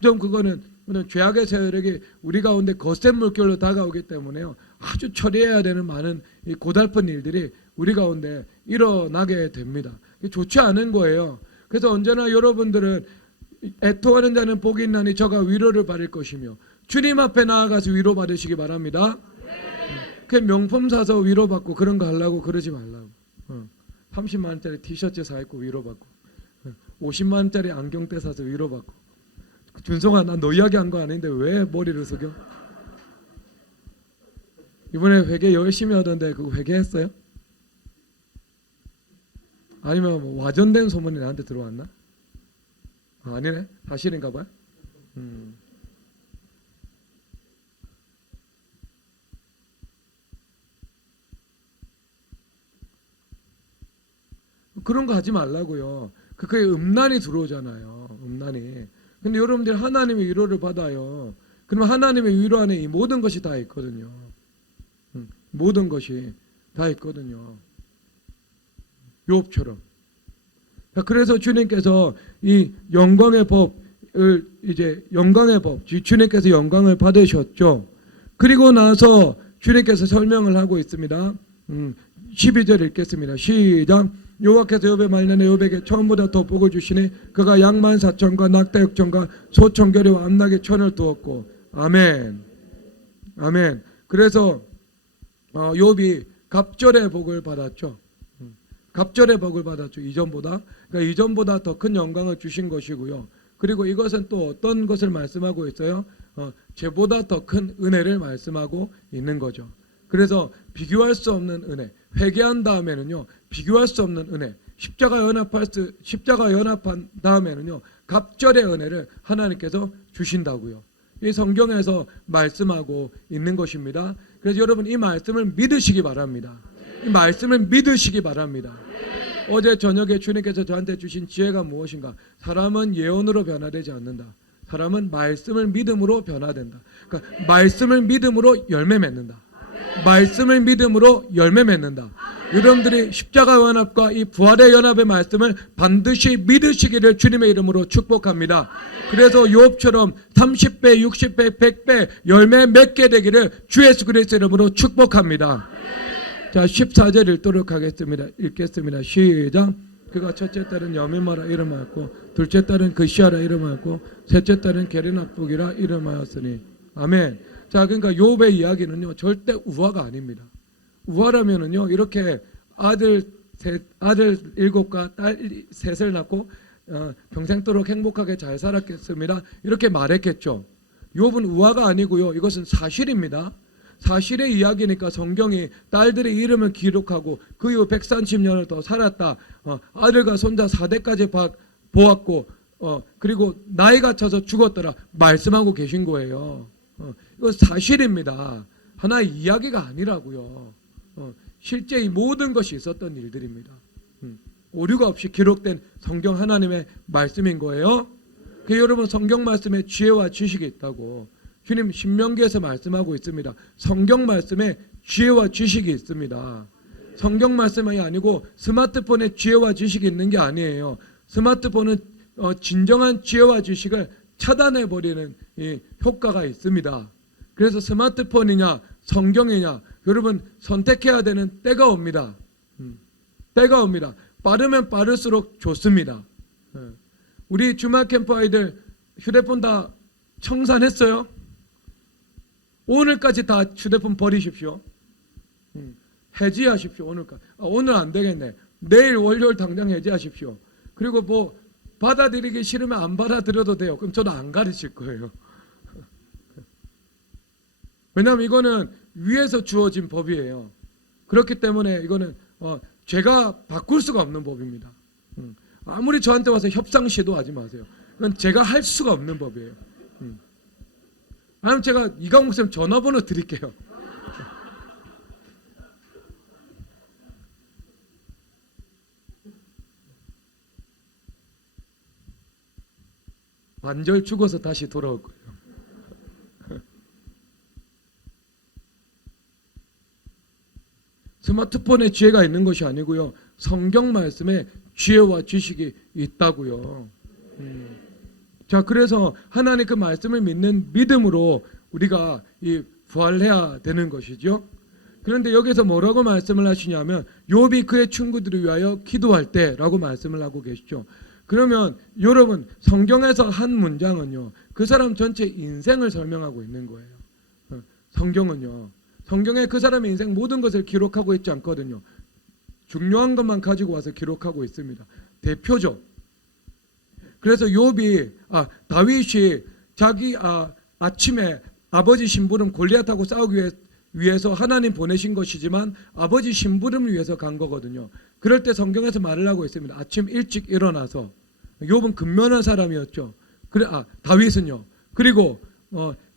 좀 그거는 죄악의 세력이 우리 가운데 거센 물결로 다가오기 때문에요, 아주 처리해야 되는 많은 이 고달픈 일들이 우리 가운데 일어나게 됩니다. 좋지 않은 거예요. 그래서 언제나 여러분들은 애통하는 자는 복이 있나니 저가 위로를 받을 것이며, 주님 앞에 나아가서 위로받으시기 바랍니다. 그 명품 사서 위로받고 그런 거 하려고 그러지 말라고. 30만 원짜리 티셔츠 사 입고 위로받고 50만 원짜리 안경대 사서 위로받고. 준성아, 나 너 이야기 한 거 아닌데 왜 머리를 숙여? 이번에 회개 열심히 하던데 그거 회개했어요? 아니면 뭐 와전된 소문이 나한테 들어왔나? 아니네, 사실인가 봐요. 그런 거 하지 말라고요. 그게 음란이 들어오잖아요. 음란이. 근데 여러분들 하나님의 위로를 받아요. 그러면 하나님의 위로 안에 이 모든 것이 다 있거든요. 모든 것이 다 있거든요. 욥처럼. 그래서 주님께서 이 영광의 법을 주님께서 영광을 받으셨죠. 그리고 나서 주님께서 설명을 하고 있습니다. 12절 읽겠습니다. 시작. 여호와께서 욥의 말년에 욥에게 처음보다 더 복을 주시니 그가 양 14,000과 낙타 6,000과 소 1,000결이와 암낙의 1,000을 두었고. 아멘. 아멘. 그래서 욥이 갑절의 복을 받았죠. 갑절의 복을 받았죠. 이전보다. 그러니까 이전보다 더 큰 영광을 주신 것이고요. 그리고 이것은 또 어떤 것을 말씀하고 있어요? 죄보다 더 큰 은혜를 말씀하고 있는 거죠. 그래서 비교할 수 없는 은혜, 회개한 다음에는요, 비교할 수 없는 은혜, 십자가 연합한 다음에는요, 갑절의 은혜를 하나님께서 주신다고요. 이 성경에서 말씀하고 있는 것입니다. 그래서 여러분 이 말씀을 믿으시기 바랍니다. 이 말씀을 믿으시기 바랍니다. 어제 저녁에 주님께서 저한테 주신 지혜가 무엇인가? 사람은 예언으로 변화되지 않는다. 사람은 말씀을 믿음으로 변화된다. 그러니까 말씀을 믿음으로 열매 맺는다. 말씀을 믿음으로 열매 맺는다. 여러분들이 십자가 연합과 이 부활의 연합의 말씀을 반드시 믿으시기를 주님의 이름으로 축복합니다. 그래서 욥처럼 30배, 60배, 100배 열매 맺게 되기를 주 예수 그리스도의 이름으로 축복합니다. 자, 14절 읽도록 하겠습니다. 읽겠습니다. 시작. 그가 첫째 딸은 여미마라 이름하였고 둘째 딸은 그시아라 이름하였고 셋째 딸은 게르나북이라 이름하였으니. 아멘. 자, 그러니까 욥의 이야기는요, 절대 우화가 아닙니다. 우화라면은요, 이렇게 아들 7과 딸 3을 낳고 평생도록 행복하게 잘 살았겠습니다. 이렇게 말했겠죠. 욥은 우화가 아니고요, 이것은 사실입니다. 사실의 이야기니까 성경이 딸들의 이름을 기록하고 그 이후 130년을 더 살았다. 아들과 손자 4대까지 보았고 그리고 나이가 차서 죽었더라. 말씀하고 계신 거예요. 이거 사실입니다. 하나의 이야기가 아니라고요. 실제 이 모든 것이 있었던 일들입니다. 오류가 없이 기록된 성경 하나님의 말씀인 거예요. 그 여러분 성경 말씀에 지혜와 지식이 있다고. 주님 신명기에서 말씀하고 있습니다. 성경 말씀에 지혜와 지식이 있습니다. 성경 말씀이 아니고 스마트폰에 지혜와 지식이 있는 게 아니에요. 스마트폰은 진정한 지혜와 지식을 차단해버리는 이 효과가 있습니다. 그래서 스마트폰이냐 성경이냐 여러분 선택해야 되는 때가 옵니다. 때가 옵니다. 빠르면 빠를수록 좋습니다. 우리 주말 캠프 아이들 휴대폰 다 청산했어요? 오늘까지 다 휴대폰 버리십시오. 해지하십시오. 오늘까지. 오늘 안 되겠네. 내일 월요일 당장 해지하십시오. 그리고 뭐 받아들이기 싫으면 안 받아들여도 돼요. 그럼 저도 안 가르칠 거예요. 왜냐하면 이거는 위에서 주어진 법이에요. 그렇기 때문에 이거는 제가 바꿀 수가 없는 법입니다. 아무리 저한테 와서 협상 시도하지 마세요. 그건 제가 할 수가 없는 법이에요. 아니면 제가 이강욱 쌤 전화번호 드릴게요. 반절 죽어서 다시 돌아올 거예요. 스마트폰에 지혜가 있는 것이 아니고요. 성경 말씀에 지혜와 지식이 있다고요. 자, 그래서 하나님 그 말씀을 믿는 믿음으로 우리가 부활해야 되는 것이죠. 그런데 여기서 뭐라고 말씀을 하시냐면 욥이 그의 친구들을 위하여 기도할 때라고 말씀을 하고 계시죠. 그러면 여러분 성경에서 한 문장은요. 그 사람 전체 인생을 설명하고 있는 거예요. 성경은요. 성경에 그 사람의 인생 모든 것을 기록하고 있지 않거든요. 중요한 것만 가지고 와서 기록하고 있습니다. 대표적. 그래서 다윗이 자기 아침에 아버지 심부름 골리앗하고 싸우기 위해서 하나님 보내신 것이지만 아버지 심부름을 위해서 간 거거든요. 그럴 때 성경에서 말을 하고 있습니다. 아침 일찍 일어나서 욥은 근면한 사람이었죠. 다윗은요. 그리고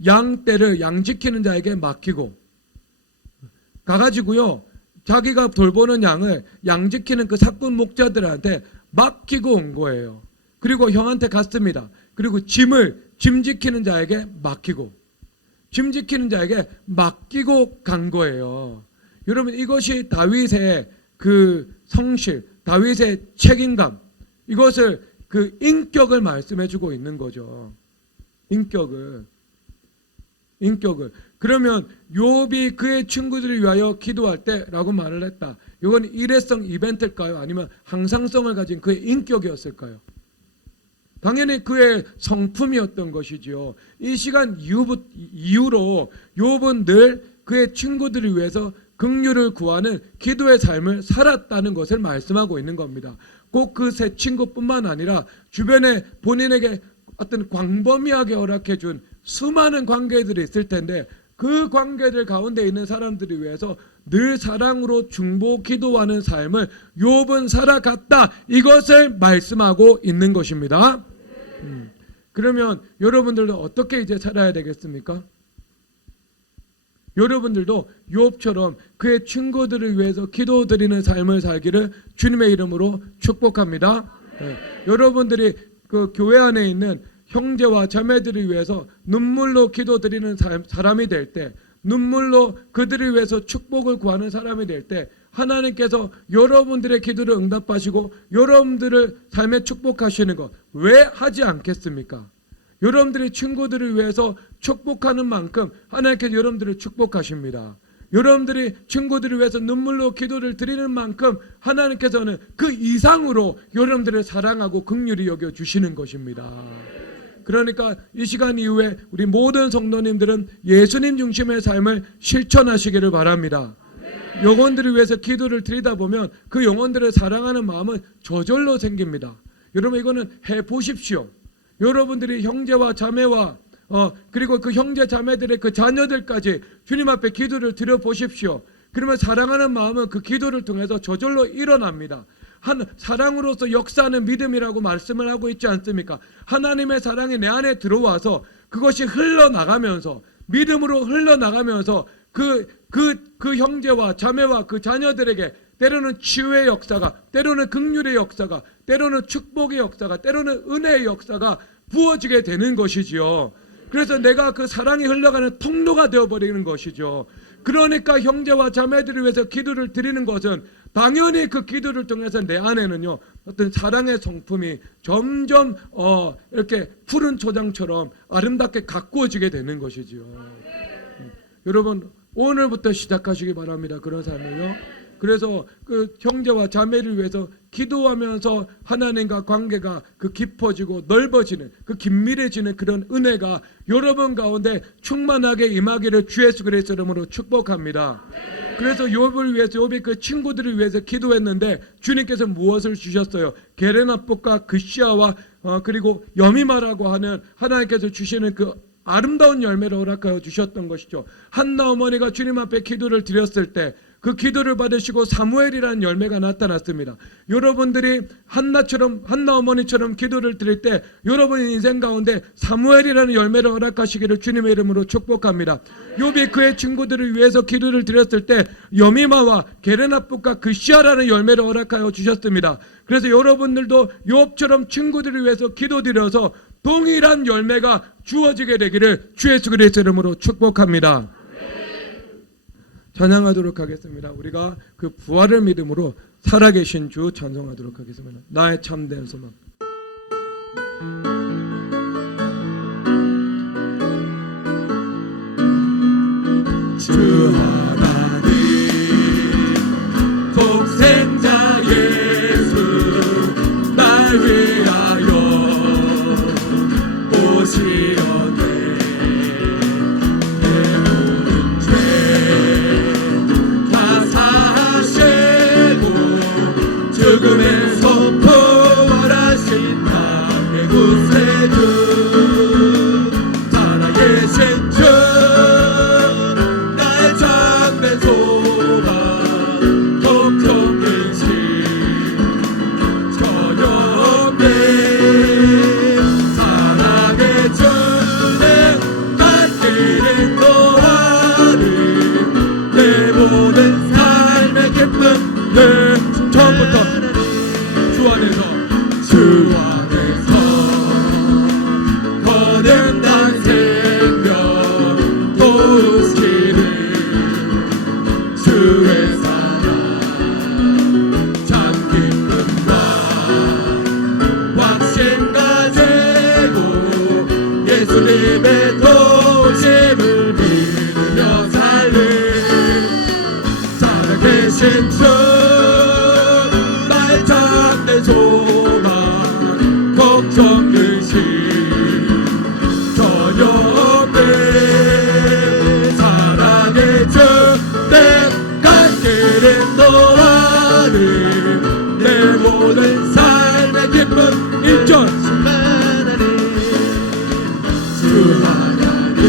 양떼를 양 지키는 자에게 맡기고 가가지고요. 자기가 돌보는 양을 양 지키는 그 사꾼 목자들한테 맡기고 온 거예요. 그리고 형한테 갔습니다. 그리고 짐 지키는 자에게 맡기고 간 거예요. 여러분 이것이 다윗의 그 성실, 다윗의 책임감, 이것을 그 인격을 말씀해주고 있는 거죠. 인격을. 그러면 욥이 그의 친구들을 위하여 기도할 때라고 말을 했다. 이건 일회성 이벤트일까요? 아니면 항상성을 가진 그의 인격이었을까요? 당연히 그의 성품이었던 것이지요. 이 시간 이후로 욥은 늘 그의 친구들을 위해서 긍휼을 구하는 기도의 삶을 살았다는 것을 말씀하고 있는 겁니다. 꼭 그 세 친구뿐만 아니라 주변에 본인에게 어떤 광범위하게 허락해 준 수많은 관계들이 있을 텐데 그 관계들 가운데 있는 사람들을 위해서 늘 사랑으로 중보 기도하는 삶을 욥은 살아갔다. 이것을 말씀하고 있는 것입니다. 그러면 여러분들도 어떻게 이제 살아야 되겠습니까? 여러분들도 욥처럼 그의 친구들을 위해서 기도드리는 삶을 살기를 주님의 이름으로 축복합니다. 여러분들이 그 교회 안에 있는 형제와 자매들을 위해서 눈물로 기도드리는 사람이 될 때, 눈물로 그들을 위해서 축복을 구하는 사람이 될 때 하나님께서 여러분들의 기도를 응답하시고 여러분들을 삶에 축복하시는 것 왜 하지 않겠습니까? 여러분들이 친구들을 위해서 축복하는 만큼 하나님께서 여러분들을 축복하십니다. 여러분들이 친구들을 위해서 눈물로 기도를 드리는 만큼 하나님께서는 그 이상으로 여러분들을 사랑하고 긍휼히 여겨주시는 것입니다. 그러니까 이 시간 이후에 우리 모든 성도님들은 예수님 중심의 삶을 실천하시기를 바랍니다. 영혼들을 위해서 기도를 드리다 보면 그 영혼들을 사랑하는 마음은 저절로 생깁니다. 여러분 이거는 해보십시오. 여러분들이 형제와 자매와 그리고 그 형제 자매들의 그 자녀들까지 주님 앞에 기도를 드려보십시오. 그러면 사랑하는 마음은 그 기도를 통해서 저절로 일어납니다. 사랑으로서 역사하는 믿음이라고 말씀을 하고 있지 않습니까? 하나님의 사랑이 내 안에 들어와서 그것이 흘러나가면서 믿음으로 흘러나가면서 그 형제와 자매와 그 자녀들에게 때로는 치유의 역사가, 때로는 긍휼의 역사가, 때로는 축복의 역사가, 때로는 은혜의 역사가 부어지게 되는 것이지요. 그래서 내가 그 사랑이 흘러가는 통로가 되어버리는 것이죠. 그러니까 형제와 자매들을 위해서 기도를 드리는 것은 당연히 그 기도를 통해서 내 안에는요 어떤 사랑의 성품이 점점 이렇게 푸른 초장처럼 아름답게 가꾸어지게 되는 것이죠. 여러분 오늘부터 시작하시기 바랍니다. 그런 삶을요. 그래서 그 형제와 자매를 위해서 기도하면서 하나님과 관계가 그 깊어지고 넓어지는 그 긴밀해지는 그런 은혜가 여러분 가운데 충만하게 임하기를 주 예수 그리스도 이름으로 축복합니다. 그래서 욥을 위해서 욥이 그 친구들을 위해서 기도했는데 주님께서 무엇을 주셨어요? 게레나풋과 그시아와 그리고 여미마라고 하는 하나님께서 주시는 그 아름다운 열매를 허락하여 주셨던 것이죠. 한나 어머니가 주님 앞에 기도를 드렸을 때 그 기도를 받으시고 사무엘이라는 열매가 나타났습니다. 여러분들이 한나 어머니처럼 기도를 드릴 때 여러분의 인생 가운데 사무엘이라는 열매를 허락하시기를 주님의 이름으로 축복합니다. 욥이 그의 친구들을 위해서 기도를 드렸을 때 여미마와 게레나풋과 그시아라는 열매를 허락하여 주셨습니다. 그래서 여러분들도 욥처럼 친구들을 위해서 기도드려서 동일한 열매가 주어지게 되기를 주 예수 그리스도 이름으로 축복합니다. 찬양하도록 하겠습니다. 우리가 그 부활을 믿음으로 살아계신 주 찬송하도록 하겠습니다. 나의 참된 소망. 주 하나님 독생자 예수 날 위하여 오시었네. 죽음에서 부활하신 나의 구세주 살아계신 주 나의 참된 소망 걱정이신 전혀 없네. 사랑의 주내 갈 길을 또하리 내 모든 삶의 기쁨 처음부터 주 안에서 거듭난 생명 도우시는 주의 사랑 참 기쁨과 확신 가지고 예수님의 도심을 믿으며 살리 살아계신 주 참된 소망 걱정 근심 전혀 없네. 사랑의 주 내 갈 길은 너와는 내 모든 삶의 기쁨 1절 주 하나님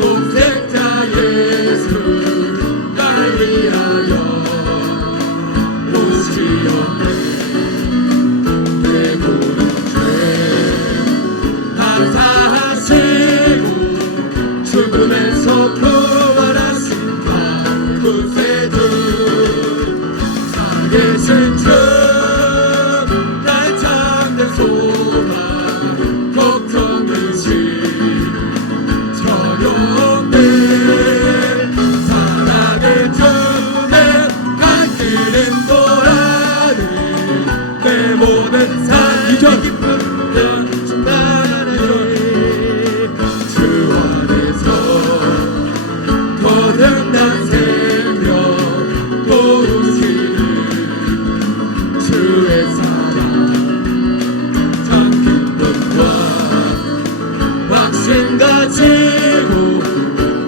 독생자 예수 날 위하여 내 모든 죄 다 사하시고 죽음에서 부활하신 나의 구세주 살아계신 주 나의 참된 소망 걱정 근심 전혀 없네. 사랑의 주 내 갈 길은 내 모든 삶의 기쁨 충만하네. 주 안에서 거듭난 생명 도우시는 주의 사랑 참 기쁨과 확신 가지고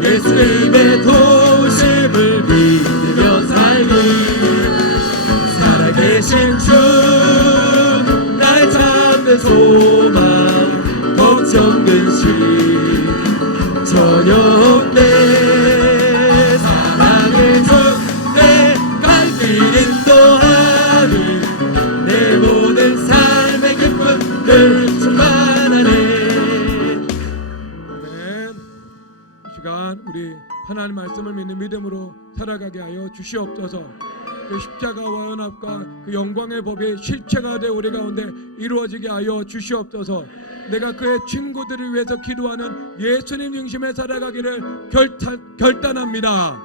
예수님의 도심을 믿으며 살기 살아계신 주 나의 참된 소망 걱정 근심 전혀 없네. 사랑의 주 내 갈 길 인도하니 내 모든 삶의 기쁨들 충만하네. 이 시간 우리 하나님 말씀을 믿는 믿음으로 살아가게 하여 주시옵소서. 그 십자가와 연합과 그 영광의 법이 실체가 돼 우리 가운데 이루어지게 하여 주시옵소서. 내가 그의 친구들을 위해서 기도하는 예수님 중심에 살아가기를 결단합니다.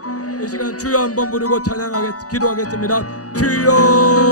이 시간 주여 한번 부르고 찬양하겠 기도하겠습니다. 주여